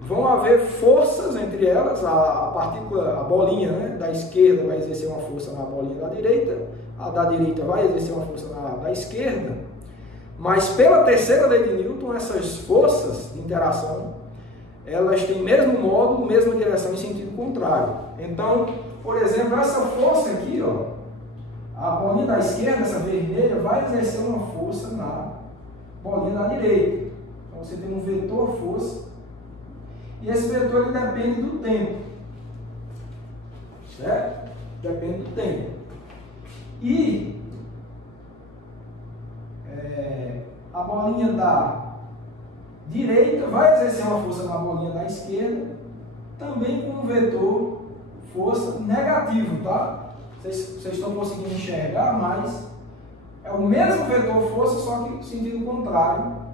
vão haver forças entre elas, a partícula, a bolinha, né, da esquerda vai exercer uma força na bolinha da direita, a da direita vai exercer uma força da esquerda, mas pela terceira lei de Newton, essas forças de interação, elas têm mesmo módulo, mesma direção em sentido contrário. Então, por exemplo, essa força aqui, ó, a bolinha da esquerda, essa vermelha, vai exercer uma força na bolinha da direita. Então você tem um vetor força, e esse vetor ele depende do tempo, certo? Depende do tempo. E a bolinha da direita vai exercer uma força na bolinha da esquerda, também com um vetor força negativo, tá? Vocês estão conseguindo enxergar, mas é o mesmo vetor força, só que no sentido contrário,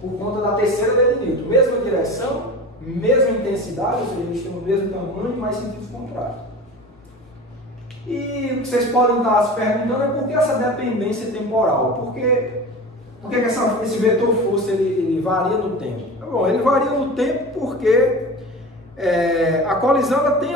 por conta da terceira lei de Newton. Mesma direção, mesma intensidade, ou seja, eles têm o mesmo tamanho, mas sentidos contrários. E o que vocês podem estar se perguntando é por que essa dependência temporal? Por que esse vetor força ele varia no tempo? Bom, ele varia no tempo porque a colisão ela tem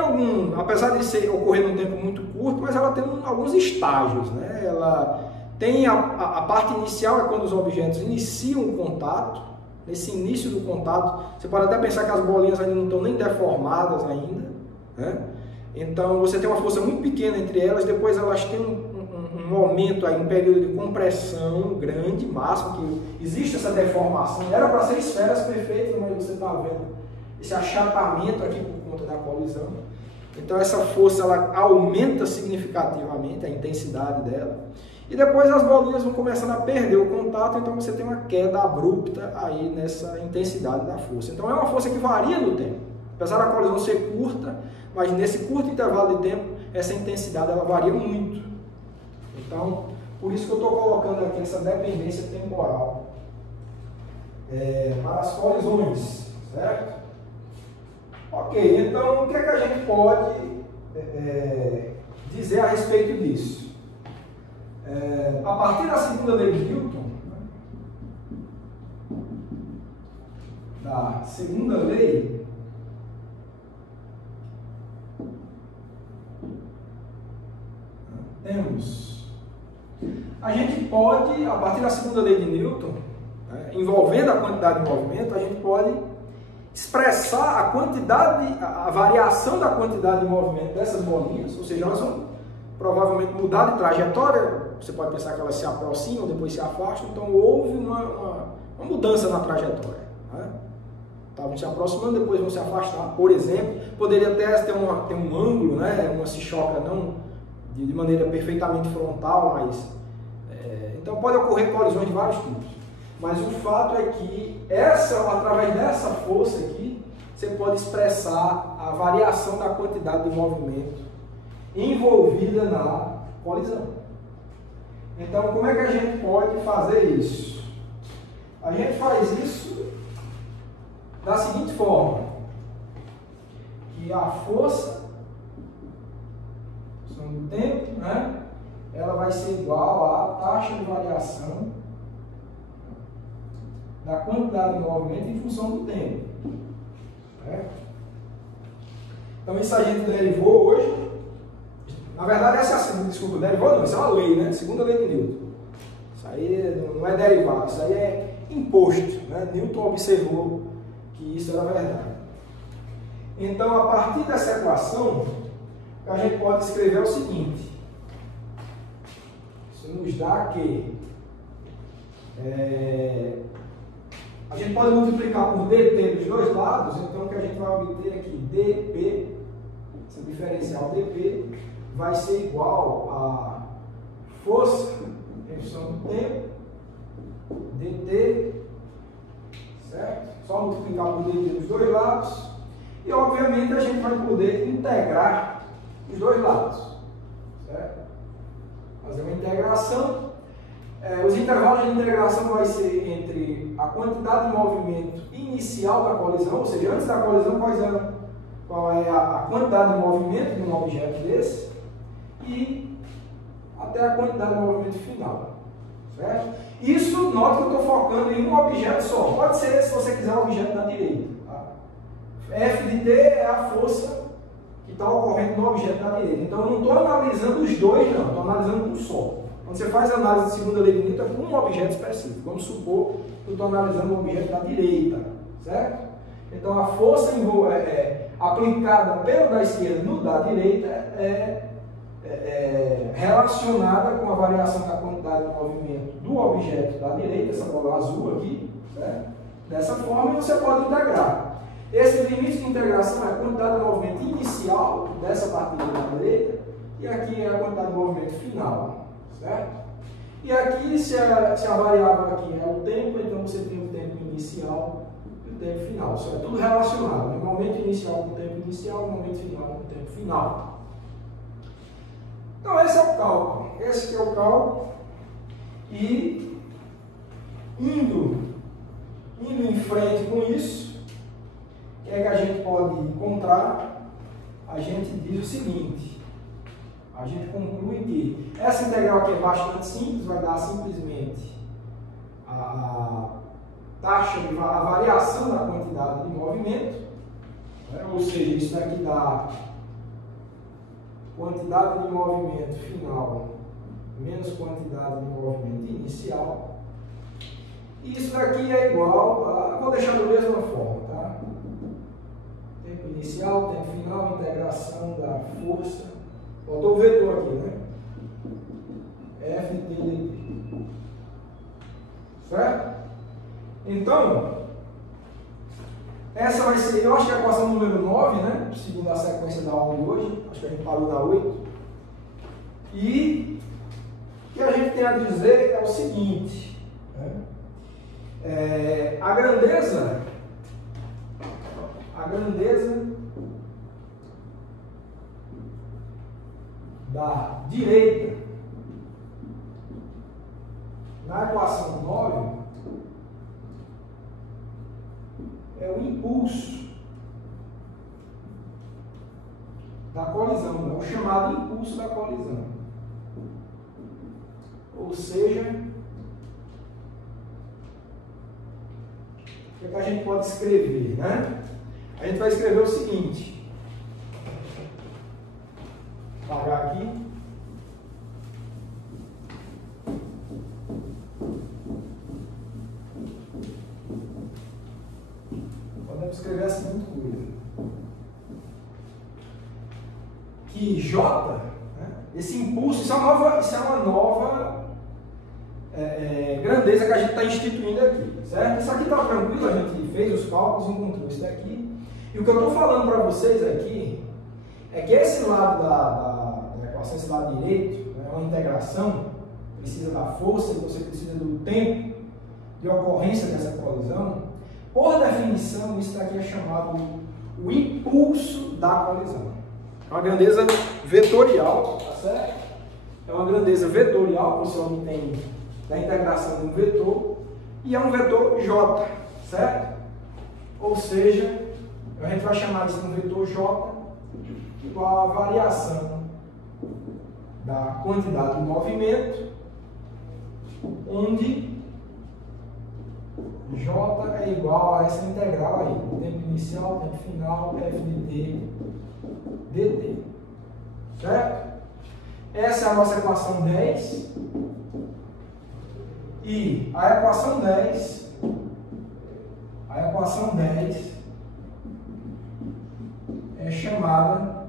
apesar de ocorrer num tempo muito curto, mas ela tem alguns estágios, né? Ela tem a parte inicial, é quando os objetos iniciam o contato. Nesse início do contato, você pode até pensar que as bolinhas ainda não estão nem deformadas ainda, né? Então você tem uma força muito pequena entre elas, depois elas têm um momento aí, um período de compressão grande, máximo, que existe essa deformação. Era para ser esferas perfeitas, mas você está vendo esse achatamento aqui por conta da colisão. Então essa força ela aumenta significativamente a intensidade dela. E depois as bolinhas vão começando a perder o contato, então você tem uma queda abrupta aí nessa intensidade da força. Então é uma força que varia no tempo. Apesar da colisão ser curta, mas nesse curto intervalo de tempo, essa intensidade ela varia muito. Então, por isso que eu estou colocando aqui essa dependência temporal para as colisões, certo? Ok, então o que é que a gente pode dizer a respeito disso? A partir da segunda lei de Newton, da segunda lei, a gente pode, a partir da segunda lei de Newton, envolvendo a quantidade de movimento, a gente pode expressar a quantidade, a variação da quantidade de movimento dessas bolinhas, ou seja, elas vão provavelmente mudar de trajetória. Você pode pensar que elas se aproximam, depois se afastam, então houve uma mudança na trajetória, né? Estavam se aproximando, depois vão se afastar, por exemplo. Poderia até ter um ângulo, né? Uma se choca não de maneira perfeitamente frontal, mas então pode ocorrer colisões de vários tipos. Mas o fato é que através dessa força aqui, você pode expressar a variação da quantidade de movimento envolvida na colisão. Então, como é que a gente pode fazer isso? A gente faz isso da seguinte forma, que a força do tempo, né, ela vai ser igual à taxa de variação da quantidade de movimento em função do tempo. Certo? Então, isso a gente derivou hoje. Na verdade, essa é a segunda, desculpa, derivou não, isso é uma lei, né? Segunda lei de Newton. Isso aí não é derivado, isso aí é imposto, né? Newton observou que isso era verdade. Então, a partir dessa equação, o que a gente pode escrever é o seguinte. Isso nos dá que a gente pode multiplicar por dt dos dois lados, então o que a gente vai obter aqui, dp, essa diferencial dp, vai ser igual a força em função do tempo dt, certo? Só multiplicar por dt dos dois lados. E, obviamente, a gente vai poder integrar os dois lados, certo? Fazer uma integração. Os intervalos de integração vai ser entre a quantidade de movimento inicial da colisão, ou seja, antes da colisão, qual é a quantidade de movimento de um objeto desse, e até a quantidade de movimento final, certo? Isso, nota que eu estou focando em um objeto só. Pode ser, se você quiser, o objeto da direita. Tá? F de t é a força que está ocorrendo no objeto da direita. Então, eu não estou analisando os dois, não. Estou analisando um só. Quando você faz análise de segunda lei de Newton, é com um objeto específico. Vamos supor que eu estou analisando um objeto da direita, certo? Então, a força aplicada pelo da esquerda no da direita é relacionada com a variação da quantidade de movimento do objeto da direita, essa bola azul aqui, certo? Dessa forma, você pode integrar. Esse limite de integração é a quantidade de movimento inicial dessa partida da direita, e aqui é a quantidade de movimento final, certo? E aqui, se a variável aqui é o tempo, então você tem o tempo inicial e o tempo final. Isso é tudo relacionado, né? O momento inicial com o tempo inicial, o momento final com o tempo final. Então, esse é o cálculo. Esse é o cálculo. E, indo em frente com isso, o que é que a gente pode encontrar? A gente diz o seguinte. A gente conclui que essa integral aqui é bastante simples, vai dar simplesmente a taxa de a variação da quantidade de movimento, né? Ou seja, isso daqui dá quantidade de movimento final menos quantidade de movimento inicial. E isso daqui é igual a... Vou deixar da mesma forma, tá? Tempo inicial, tempo final, integração da força. Faltou o vetor aqui, né? F de dt. Certo? Então, essa vai ser, eu acho que é a equação número 9, né? Segundo a sequência da aula de hoje. Acho que a gente parou na 8. E o que a gente tem a dizer é o seguinte, né? A grandeza da direita na equação 9 é o impulso da colisão, é o chamado impulso da colisão. Ou seja, o que a gente pode escrever, né? A gente vai escrever o seguinte. Vou apagar aqui. Podemos escrever a seguinte coisa. Que J, né, esse impulso, isso é uma nova grandeza que a gente está instituindo aqui, certo? Isso aqui está tranquilo, a gente fez os cálculos, encontrou isso daqui. E o que eu estou falando para vocês aqui é que esse lado da equação, esse lado direito, é uma integração, precisa da força, você precisa do tempo de ocorrência dessa colisão. Por definição, isso daqui é chamado o impulso da colisão. É uma grandeza vetorial, tá certo? É uma grandeza vetorial que você obtém da integração de um vetor, e é um vetor J, certo? Ou seja, a gente vai chamar isso de um vetor J igual à variação da quantidade de movimento, onde J é igual a essa integral aí, tempo inicial, tempo final, f de t dt, certo? Essa é a nossa equação 10. E a equação 10 é chamada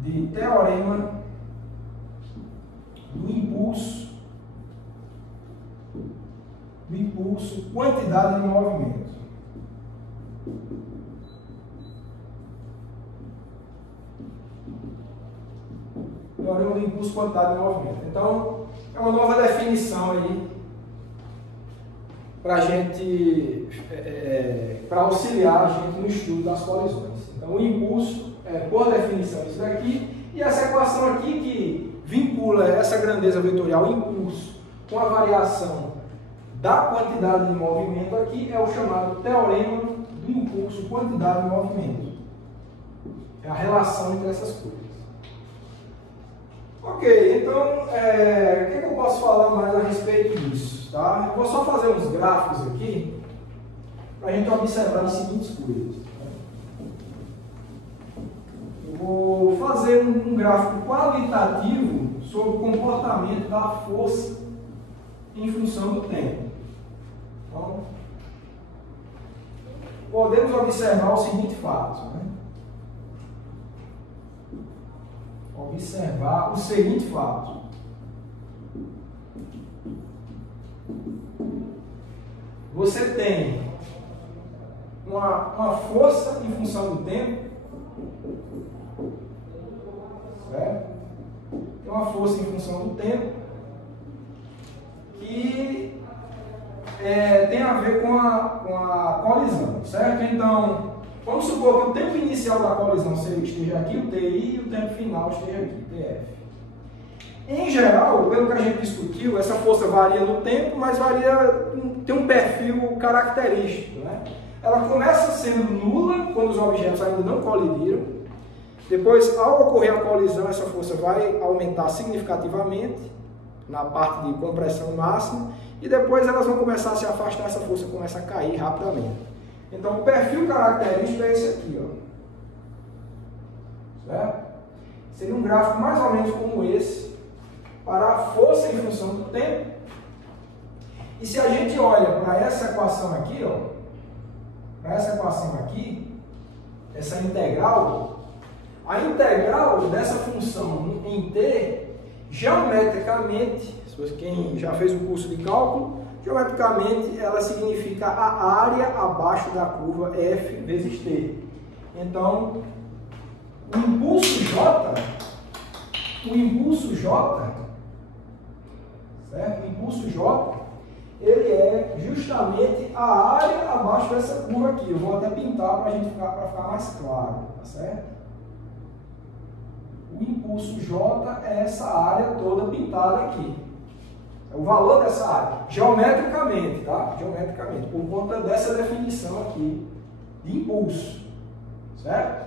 de teorema do impulso quantidade de movimento. Teorema do impulso quantidade de movimento. Então, é uma nova definição aí para gente, para auxiliar a gente no estudo das colisões. Então, o impulso é, por definição, isso daqui, e essa equação aqui que vincula essa grandeza vetorial impulso com a variação da quantidade de movimento aqui é o chamado teorema do impulso quantidade de movimento. É a relação entre essas coisas. Ok, então, o que eu posso falar mais a respeito disso? Tá? Eu vou só fazer uns gráficos aqui para a gente observar as seguintes coisas. Eu vou fazer um gráfico qualitativo sobre o comportamento da força em função do tempo. Então, podemos observar o seguinte fato. Né? Observar o seguinte fato. Você tem uma força em função do tempo, certo? Tem uma força em função do tempo que tem a ver com a colisão, certo? Então, vamos supor que o tempo inicial da colisão esteja aqui, o TI, e o tempo final esteja aqui, o TF. Em geral, pelo que a gente discutiu, essa força varia no tempo, mas tem um perfil característico. Né? Ela começa sendo nula quando os objetos ainda não colidiram. Depois, ao ocorrer a colisão, essa força vai aumentar significativamente na parte de compressão máxima, e depois elas vão começar a se afastar, essa força começa a cair rapidamente. Então, o perfil característico é esse aqui, ó. Certo? Seria um gráfico mais ou menos como esse, para a força em função do tempo. E se a gente olha para essa equação aqui, ó, para essa equação aqui, essa integral, a integral dessa função em t, geometricamente, quem já fez o curso de cálculo, geometricamente ela significa a área abaixo da curva f vezes t. Então, o impulso J, certo? O impulso J, ele é justamente a área abaixo dessa curva aqui. Eu vou até pintar para ficar mais claro, tá certo? O impulso J é essa área toda pintada aqui. É o valor dessa área, geometricamente, tá? Geometricamente, por conta dessa definição aqui de impulso, certo?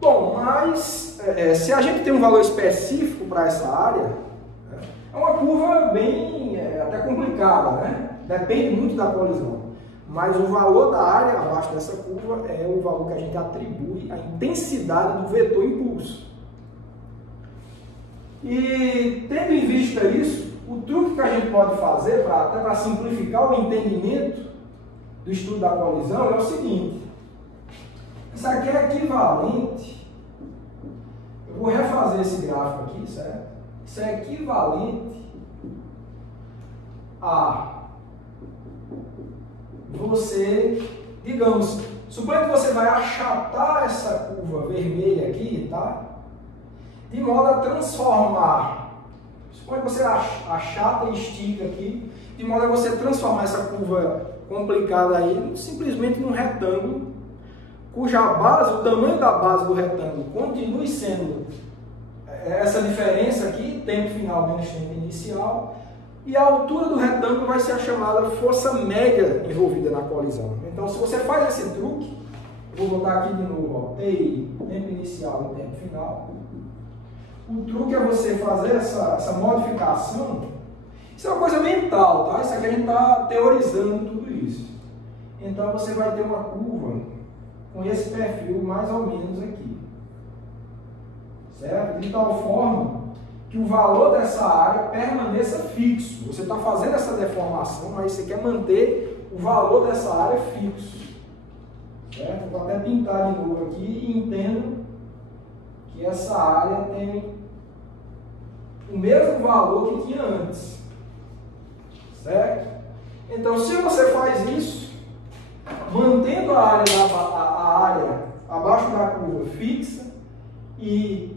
Bom, mas se a gente tem um valor específico para essa área, né, é uma curva bem até complicada, né? Depende muito da colisão. Mas o valor da área abaixo dessa curva é o valor que a gente atribui à intensidade do vetor impulso. E tendo em vista isso, o truque que a gente pode fazer, até para simplificar o entendimento do estudo da colisão, é o seguinte. Isso aqui é equivalente, eu vou refazer esse gráfico aqui, certo? Isso é equivalente a você, digamos, suponha que você vai achatar essa curva vermelha aqui, tá? De modo a transformar, suponha que você achata e estica aqui, de modo a você transformar essa curva complicada aí simplesmente num retângulo, cuja base, o tamanho da base do retângulo continue sendo essa diferença aqui, tempo final menos tempo inicial, e a altura do retângulo vai ser a chamada força média envolvida na colisão. Então, se você faz esse truque, eu vou botar aqui de novo, ó, TI, tempo inicial e tempo final. O truque é você fazer essa modificação. Isso é uma coisa mental, tá? Isso aqui a gente está teorizando tudo isso. Então, você vai ter uma curva com esse perfil mais ou menos aqui, certo? De tal forma que o valor dessa área permaneça fixo. Você está fazendo essa deformação, mas você quer manter o valor dessa área fixo, certo? Vou até pintar de novo aqui e entendo que essa área tem o mesmo valor que tinha antes, certo? Então, se você faz isso, mantendo a área abaixo da curva fixa e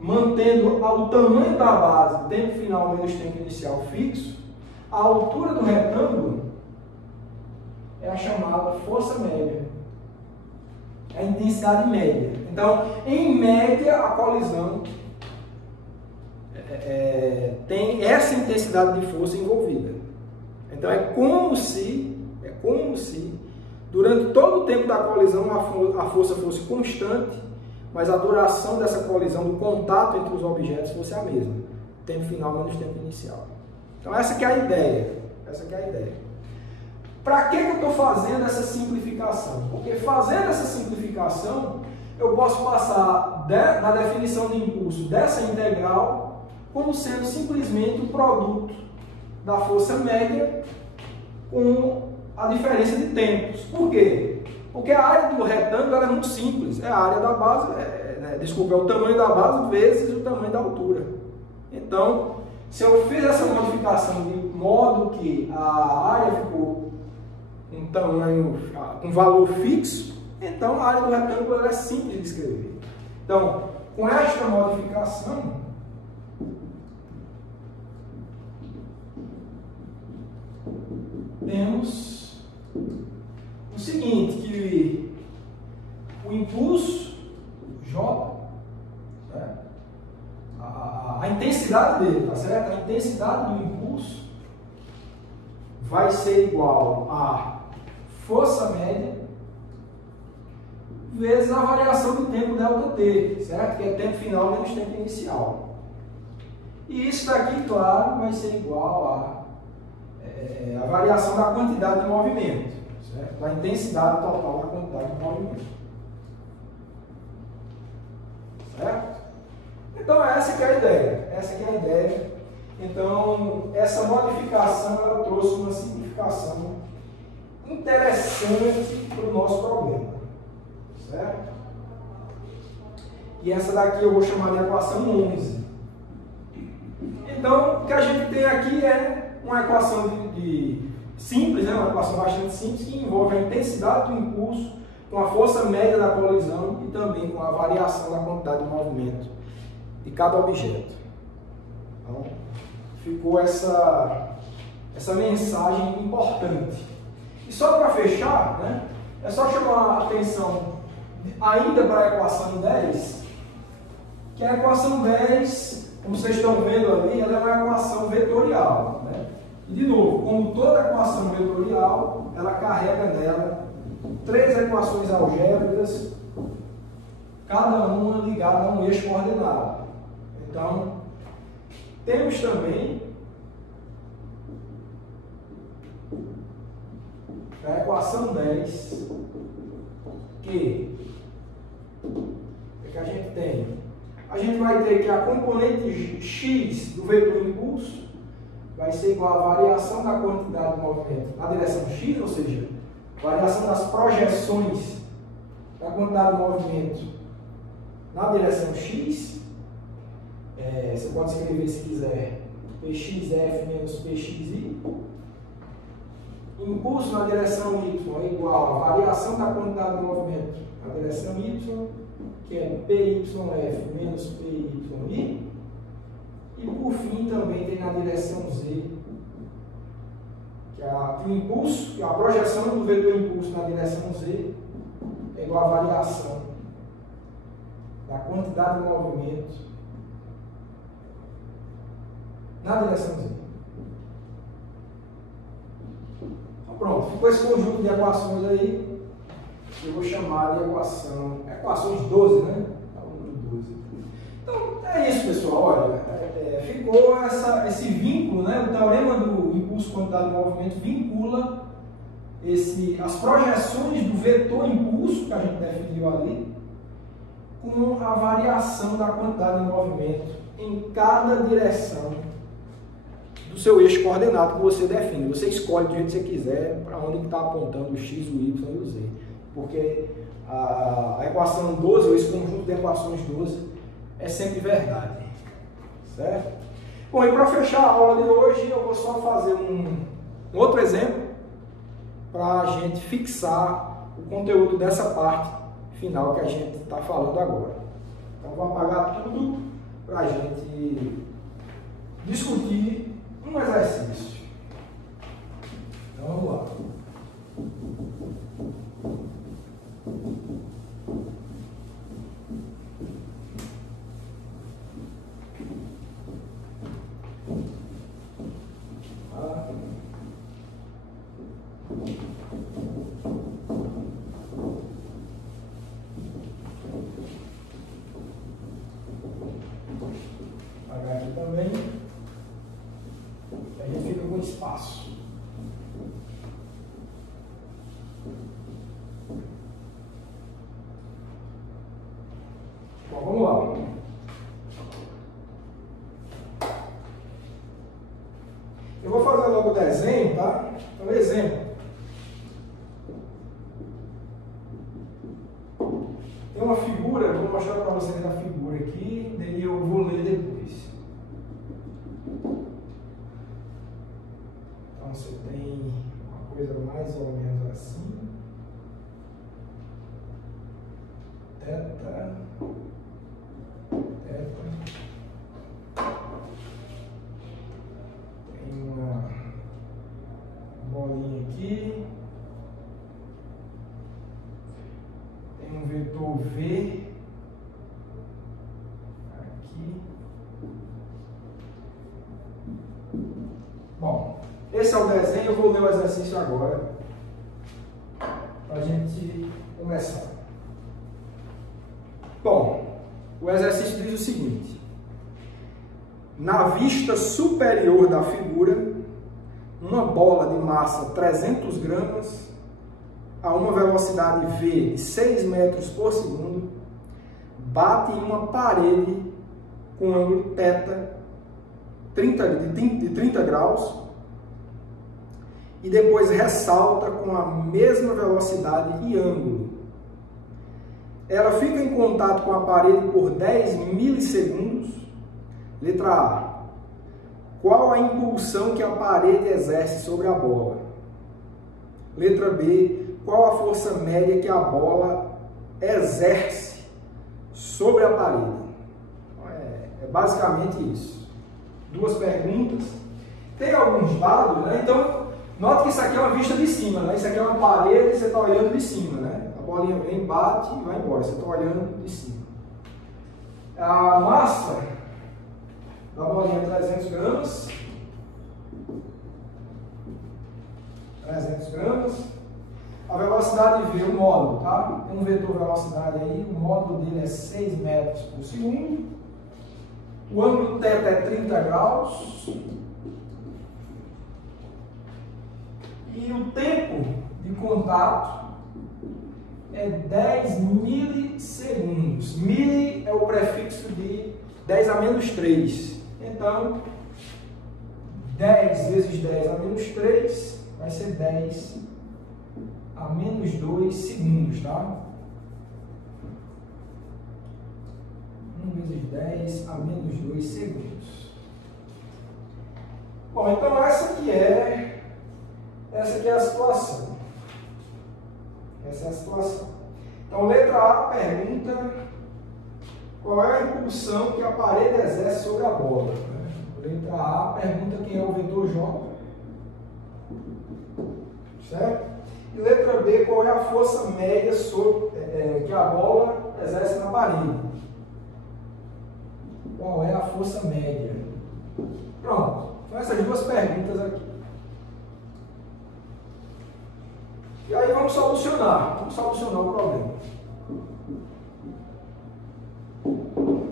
mantendo o tamanho da base, tempo final menos tempo inicial fixo, a altura do retângulo é a chamada força média, é a intensidade média. Então, em média, a colisão tem essa intensidade de força envolvida. Então, é como se durante todo o tempo da colisão a força fosse constante, mas a duração dessa colisão, do contato entre os objetos, fosse a mesma. Tempo final menos tempo inicial. Então essa que é a ideia. Para que eu estou fazendo essa simplificação? Porque fazendo essa simplificação, eu posso passar da definição de impulso dessa integral como sendo simplesmente o produto da força média com a diferença de tempos. Por quê? Porque a área do retângulo é muito simples. É a área da base, é o tamanho da base vezes o tamanho da altura. Então, se eu fiz essa modificação de modo que a área ficou um tamanho, um valor fixo, então a área do retângulo é simples de escrever. Então, com esta modificação, temos o seguinte, que o impulso J, né, a intensidade dele, tá certo? A intensidade do impulso vai ser igual a força média vezes a variação do tempo ΔT, certo? Que é tempo final menos tempo inicial. E isso daqui, claro, vai ser igual a variação da quantidade de movimento, certo? Da intensidade total da quantidade de movimento. Certo? Então essa que é a ideia. Então essa modificação ela trouxe uma simplificação interessante para o nosso problema. Certo? E essa daqui eu vou chamar de equação 11. Então o que a gente tem aqui é uma equação simples, né? Uma equação bastante simples que envolve a intensidade do impulso com a força média da colisão e também com a variação da quantidade de movimento de cada objeto. Então, ficou essa mensagem importante. E só para fechar, né, é só chamar a atenção ainda para a equação 10, que a equação 10, como vocês estão vendo ali, ela é uma equação vetorial. Né? E, de novo, como toda equação vetorial, ela carrega nela 3 equações algébricas, cada uma ligada a um eixo coordenado. Então, temos também a equação 10, que a gente tem? A gente vai ter que a componente x do vetor impulso vai ser igual à variação da quantidade de movimento na direção x, ou seja, variação das projeções da quantidade de movimento na direção x. Você pode escrever, se quiser, pxf menos pxi. Impulso na direção y é igual à variação da quantidade de movimento na direção y, que é pyf menos pyi. E por fim também tem na direção z, que o impulso, que a projeção do vetor impulso na direção z é igual à variação da quantidade de movimento na direção z. Então pronto, ficou esse conjunto de equações aí, que eu vou chamar de equações 12, né? Então é isso, pessoal. Olha, ficou esse vínculo, né? O teorema do impulso quantidade de movimento vincula as projeções do vetor impulso que a gente definiu ali com a variação da quantidade de movimento em cada direção do seu eixo coordenado que você define. Você escolhe do jeito que você quiser para onde está apontando o x, o y e o z. Porque a equação 12, ou esse conjunto de equações 12, é sempre verdade. Certo? Bom, e para fechar a aula de hoje, eu vou só fazer um outro exemplo para a gente fixar o conteúdo dessa parte final que a gente está falando agora. Então, vou apagar tudo para a gente discutir um exercício. Então vamos lá. Apagar aqui também. A gente fica com espaço. Bom, vamos lá. Eu vou fazer logo o desenho, tá? Então, exemplo. Tem uma figura, eu vou mostrar para vocês a figura aqui, daí eu vou ler depois. Então você tem uma coisa mais ou menos assim. Teta. Tem uma bolinha aqui. Tem um vetor V aqui. Bom, esse é o desenho. Eu vou ler o exercício agora para a gente começar. Bom, o exercício diz o seguinte: na vista superior da figura, uma bola de massa 300 gramas a uma velocidade v de 6 metros por segundo bate em uma parede com ângulo θ de 30 graus e depois ressalta com a mesma velocidade e ângulo. Ela fica em contato com a parede por 10 milissegundos. Letra A. Qual a impulsão que a parede exerce sobre a bola? Letra B. Qual a força média que a bola exerce sobre a parede? É basicamente isso. Duas perguntas. Tem alguns dados, né? Então, note que isso aqui é uma vista de cima, né? Isso aqui é uma parede, você está olhando de cima, né? A bolinha vem, bate e vai embora. Você está olhando de cima. A massa da bolinha é 300 gramas. 300 gramas. A velocidade V, o módulo, tá? Tem um vetor velocidade aí, o módulo dele é 6 metros por segundo. O ângulo θ é 30 graus. E o tempo de contato é 10 milissegundos. Mili é o prefixo de 10 a menos 3. Então, 10 vezes 10 a menos 3 vai ser 10 a menos 2 segundos, tá? 1 vezes 10 a menos 2 segundos. Bom, então essa aqui é a situação. Essa é a situação. Então, letra A pergunta qual é a impulsão que a parede exerce sobre a bola. Letra A pergunta quem é o vetor J. Certo? E letra B, qual é a força média que a bola exerce na parede? Qual é a força média? Pronto. São essas duas perguntas aqui. E aí vamos solucionar o problema.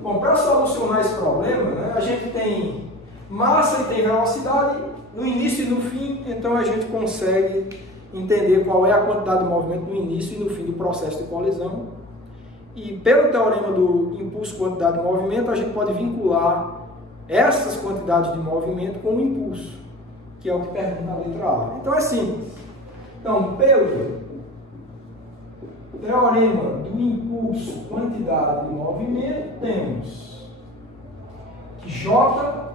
Bom, para solucionar esse problema, né, a gente tem massa e tem velocidade no início e no fim, então a gente consegue entender qual é a quantidade de movimento no início e no fim do processo de colisão. E pelo teorema do impulso quantidade de movimento, a gente pode vincular essas quantidades de movimento com o impulso, que é o que pergunta na letra A. Então é simples. Então, pelo teorema do impulso quantidade de movimento, temos que J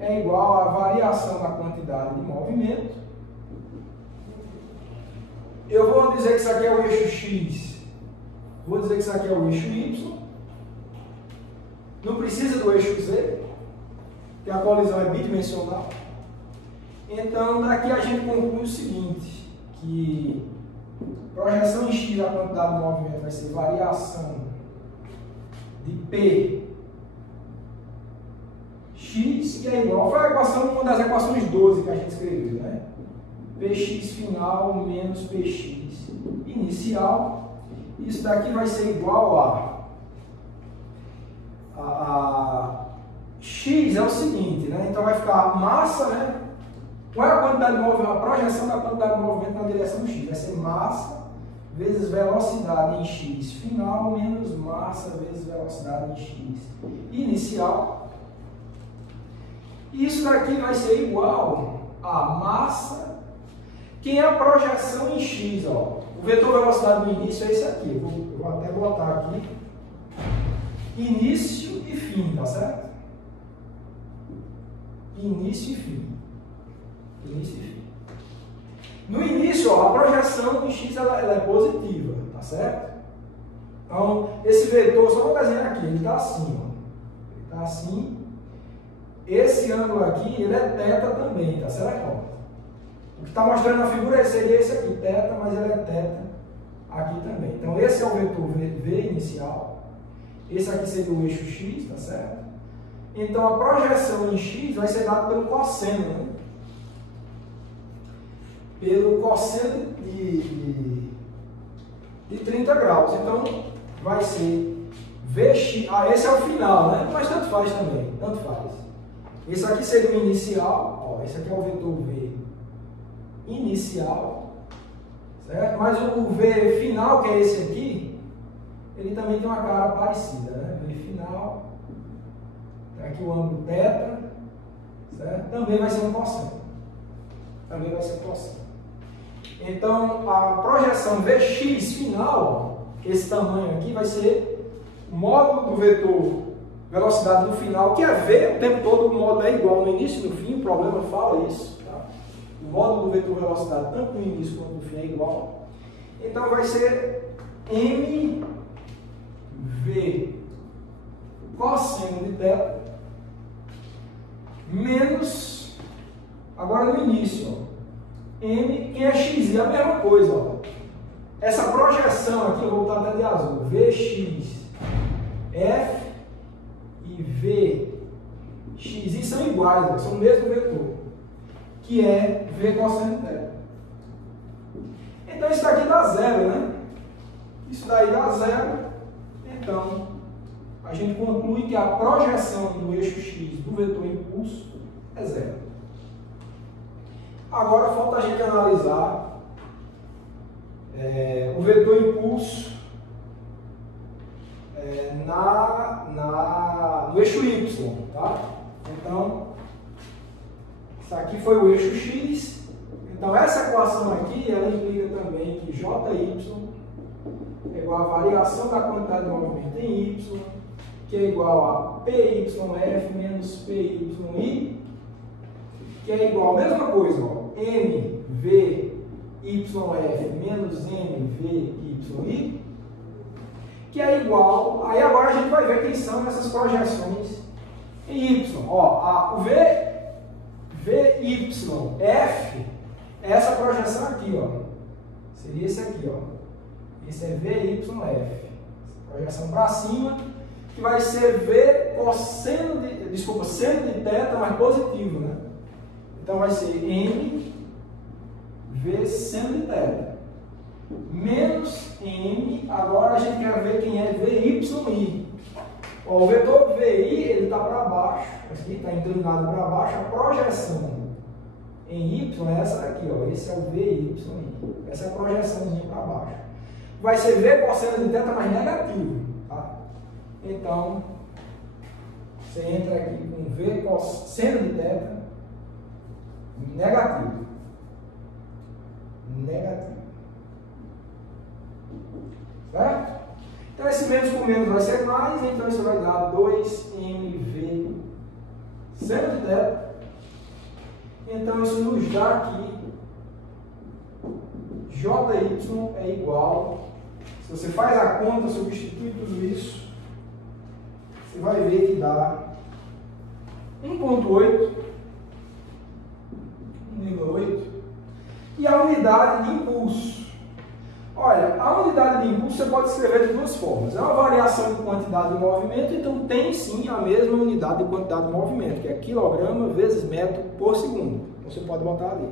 é igual à variação da quantidade de movimento. Eu vou dizer que isso aqui é o eixo X, vou dizer que isso aqui é o eixo Y. Não precisa do eixo Z, que a colisão é bidimensional. Então, daqui a gente conclui o seguinte, que projeção em x da quantidade de movimento vai ser variação de P x, que é igual, foi a equação, uma das equações 12 que a gente escreveu, né? Px final menos Px inicial. Isso daqui vai ser igual a x é o seguinte, né? Então vai ficar massa, né? Qual é a quantidade de movimento? A projeção da quantidade de movimento na direção x vai ser massa vezes velocidade em x final menos massa vezes velocidade em x inicial. E isso daqui vai ser igual a massa, que é a projeção em x, ó. O vetor velocidade do início é esse aqui. Eu vou até botar aqui início e fim, tá certo? Início e fim. Início e fim. No início, ó, a projeção em x ela é positiva, tá certo? Então, esse vetor, só vou desenhar aqui, ele está assim, ó. Ele está assim. Esse ângulo aqui, ele é θ também, tá certo? Ó, o que está mostrando na figura seria esse aqui, θ, mas ele é θ aqui também. Então, esse é o vetor V inicial. Esse aqui seria o eixo x, tá certo? Então, a projeção em x vai ser dada pelo cosseno, né? Pelo cosseno de 30 graus. Então, vai ser Vx. Ah, esse é o final, né? Mas tanto faz também, tanto faz. Esse aqui seria o inicial. Ó, esse aqui é o vetor V inicial, certo? Mas o V final, que é esse aqui, ele também tem uma cara parecida, né? V final. Tem aqui o ângulo θ, certo? Também vai ser um cosseno. Também vai ser um cosseno. Então, a projeção Vx final, esse tamanho aqui, vai ser o módulo do vetor velocidade no final, que é V, o tempo todo o módulo é igual no início e no fim, o problema fala isso. Tá? O módulo do vetor velocidade, tanto no início quanto no fim, é igual. Então, vai ser mv cosseno de θ menos, agora no início, ó, M, que é x, é a mesma coisa. Ó. Essa projeção aqui, eu vou botar até de azul, Vx, F e Vx são iguais, ó, são o mesmo vetor, que é V cosseno θ. Então isso daqui dá zero, né? Isso daí dá zero, então a gente conclui que a projeção do eixo x do vetor impulso é zero. Agora falta a gente analisar o vetor impulso no eixo y, tá? Então, isso aqui foi o eixo x. Então, essa equação aqui, ela implica também que jy é igual a variação da quantidade de movimento em y, que é igual a PYF menos PYI, que é igual a mesma coisa, ó, MVYF menos MVYI, que é igual, aí agora a gente vai ver quem são essas projeções em Y. Ó, o VYF é essa projeção aqui, ó, seria esse aqui, ó, esse é VYF, projeção para cima, que vai ser V cosseno de, desculpa, seno de θ, mas positivo, né? Então vai ser M V seno de θ menos M, agora a gente quer ver quem é VYI. Ó, o vetor VI, ele está para baixo, aqui está inclinado para baixo, a projeção em Y é essa daqui, ó, esse é o VYI, essa é a projeçãozinha para baixo. Vai ser V cosseno de θ, mas negativo, tá? Então, você entra aqui com V cosseno de θ negativo. Negativo. Certo? Então, esse menos com menos vai ser mais, então isso vai dar 2mv seno de θ. Então, isso nos dá aqui jy é igual, se você faz a conta, substitui tudo isso, você você vai ver que dá 1,8, 1,8, e a unidade de impulso. Olha, a unidade de impulso você pode escrever de duas formas. É uma variação de quantidade de movimento, então tem sim a mesma unidade de quantidade de movimento, que é quilograma vezes metro por segundo. Então você pode botar ali.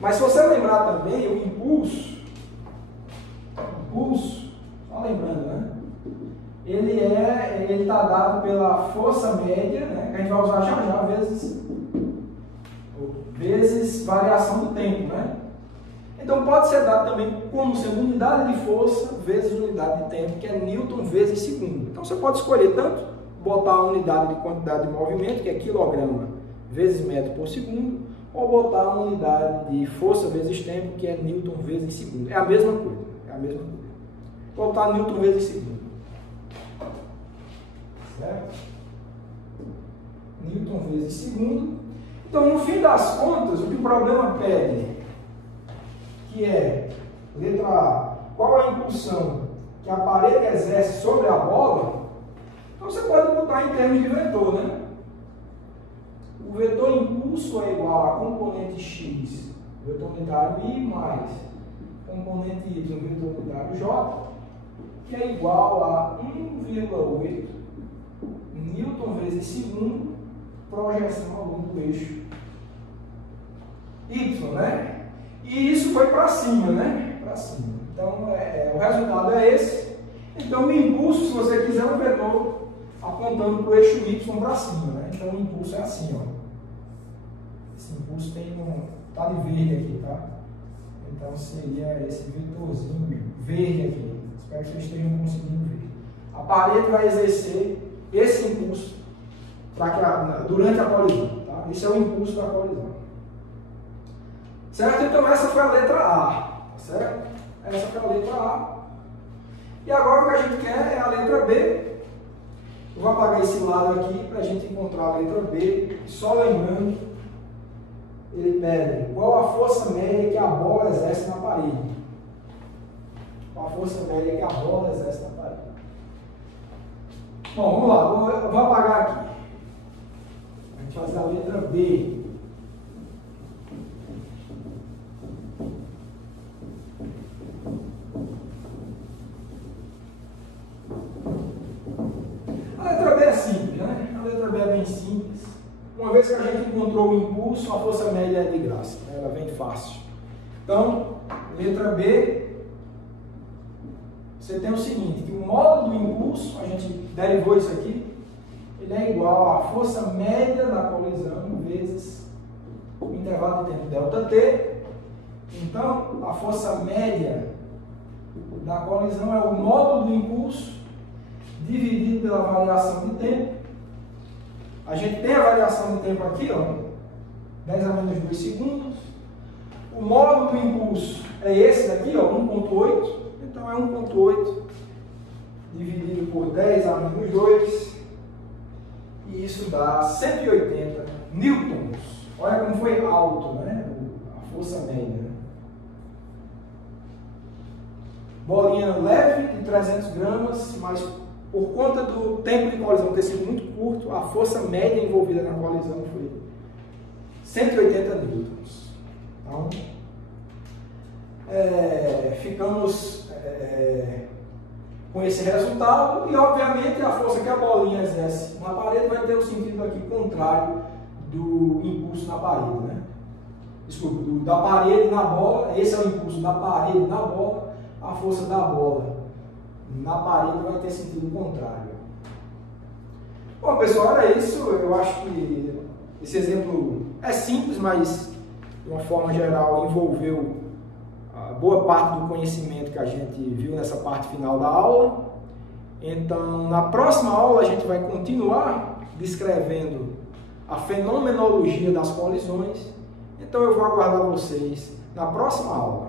Mas se você lembrar também, o impulso, só lembrando, né? Ele está dado pela força média, né? Que a gente vai usar já vezes variação do tempo, né? Então pode ser dado também como sendo unidade de força vezes unidade de tempo, que é Newton vezes segundo. Então você pode escolher tanto botar a unidade de quantidade de movimento, que é quilograma vezes metro por segundo, ou botar a unidade de força vezes tempo, que é Newton vezes segundo. É a mesma coisa. Botar Newton vezes segundo. Certo? Newton vezes segundo. Então, no fim das contas, o que o problema pede, que é, letra A, qual a impulsão que a parede exerce sobre a bola, então você pode botar em termos de vetor, né? O vetor impulso é igual a componente x, vetor unitário i, mais componente y, vetor unitário j, que é igual a 1,8 Newton vezes segundo, projeção ao longo do eixo y, né? E isso foi para cima, né? Para cima. Então, o resultado é esse. Então, o impulso, se você quiser, é um vetor apontando para o eixo y para cima, né? Então, o impulso é assim, ó. Esse impulso tá de verde aqui, tá? Então, seria esse vetorzinho verde aqui. Espero que vocês estejam conseguindo ver. A parede vai exercer esse impulso durante a colisão, tá? Esse é o impulso da colisão. Certo? Então essa foi a letra A, tá certo? Essa foi a letra A. E agora o que a gente quer é a letra B. Eu vou apagar esse lado aqui para a gente encontrar a letra B. Só lembrando, ele pede qual a força média que a bola exerce na parede. Qual a força média que a bola exerce na parede. Bom, vamos lá, eu vou apagar aqui. A gente vai fazer a letra B. A letra B é simples, né? A letra B é bem simples. Uma vez que a gente encontrou o impulso, a força média é de graça, né? Ela vem fácil. Então, letra B, você tem o seguinte, que o módulo do impulso, a gente derivou isso aqui, ele é igual à força média da colisão vezes o intervalo de tempo ΔT. Então, a força média da colisão é o módulo do impulso dividido pela variação de tempo. A gente tem a variação de tempo aqui, ó, 10 a menos 2 segundos. O módulo do impulso é esse daqui, ó, 1,8. Então é 1,8 dividido por 10 a menos 2. E isso dá 180 newtons. Olha como foi alto, né? A força média. Bolinha leve de 300 gramas, mas por conta do tempo de colisão ter sido muito curto, a força média envolvida na colisão foi 180 newtons. Então, ficamos com esse resultado e, obviamente, a força que a bolinha exerce na parede vai ter o sentido aqui contrário do impulso na parede, né? Desculpa, da parede na bola, esse é o impulso da parede na bola, a força da bola na parede vai ter sentido contrário. Bom, pessoal, era isso. Eu acho que esse exemplo é simples, mas de uma forma geral envolveu boa parte do conhecimento que a gente viu nessa parte final da aula. Então, na próxima aula a gente vai continuar descrevendo a fenomenologia das colisões. Então eu vou aguardar vocês na próxima aula.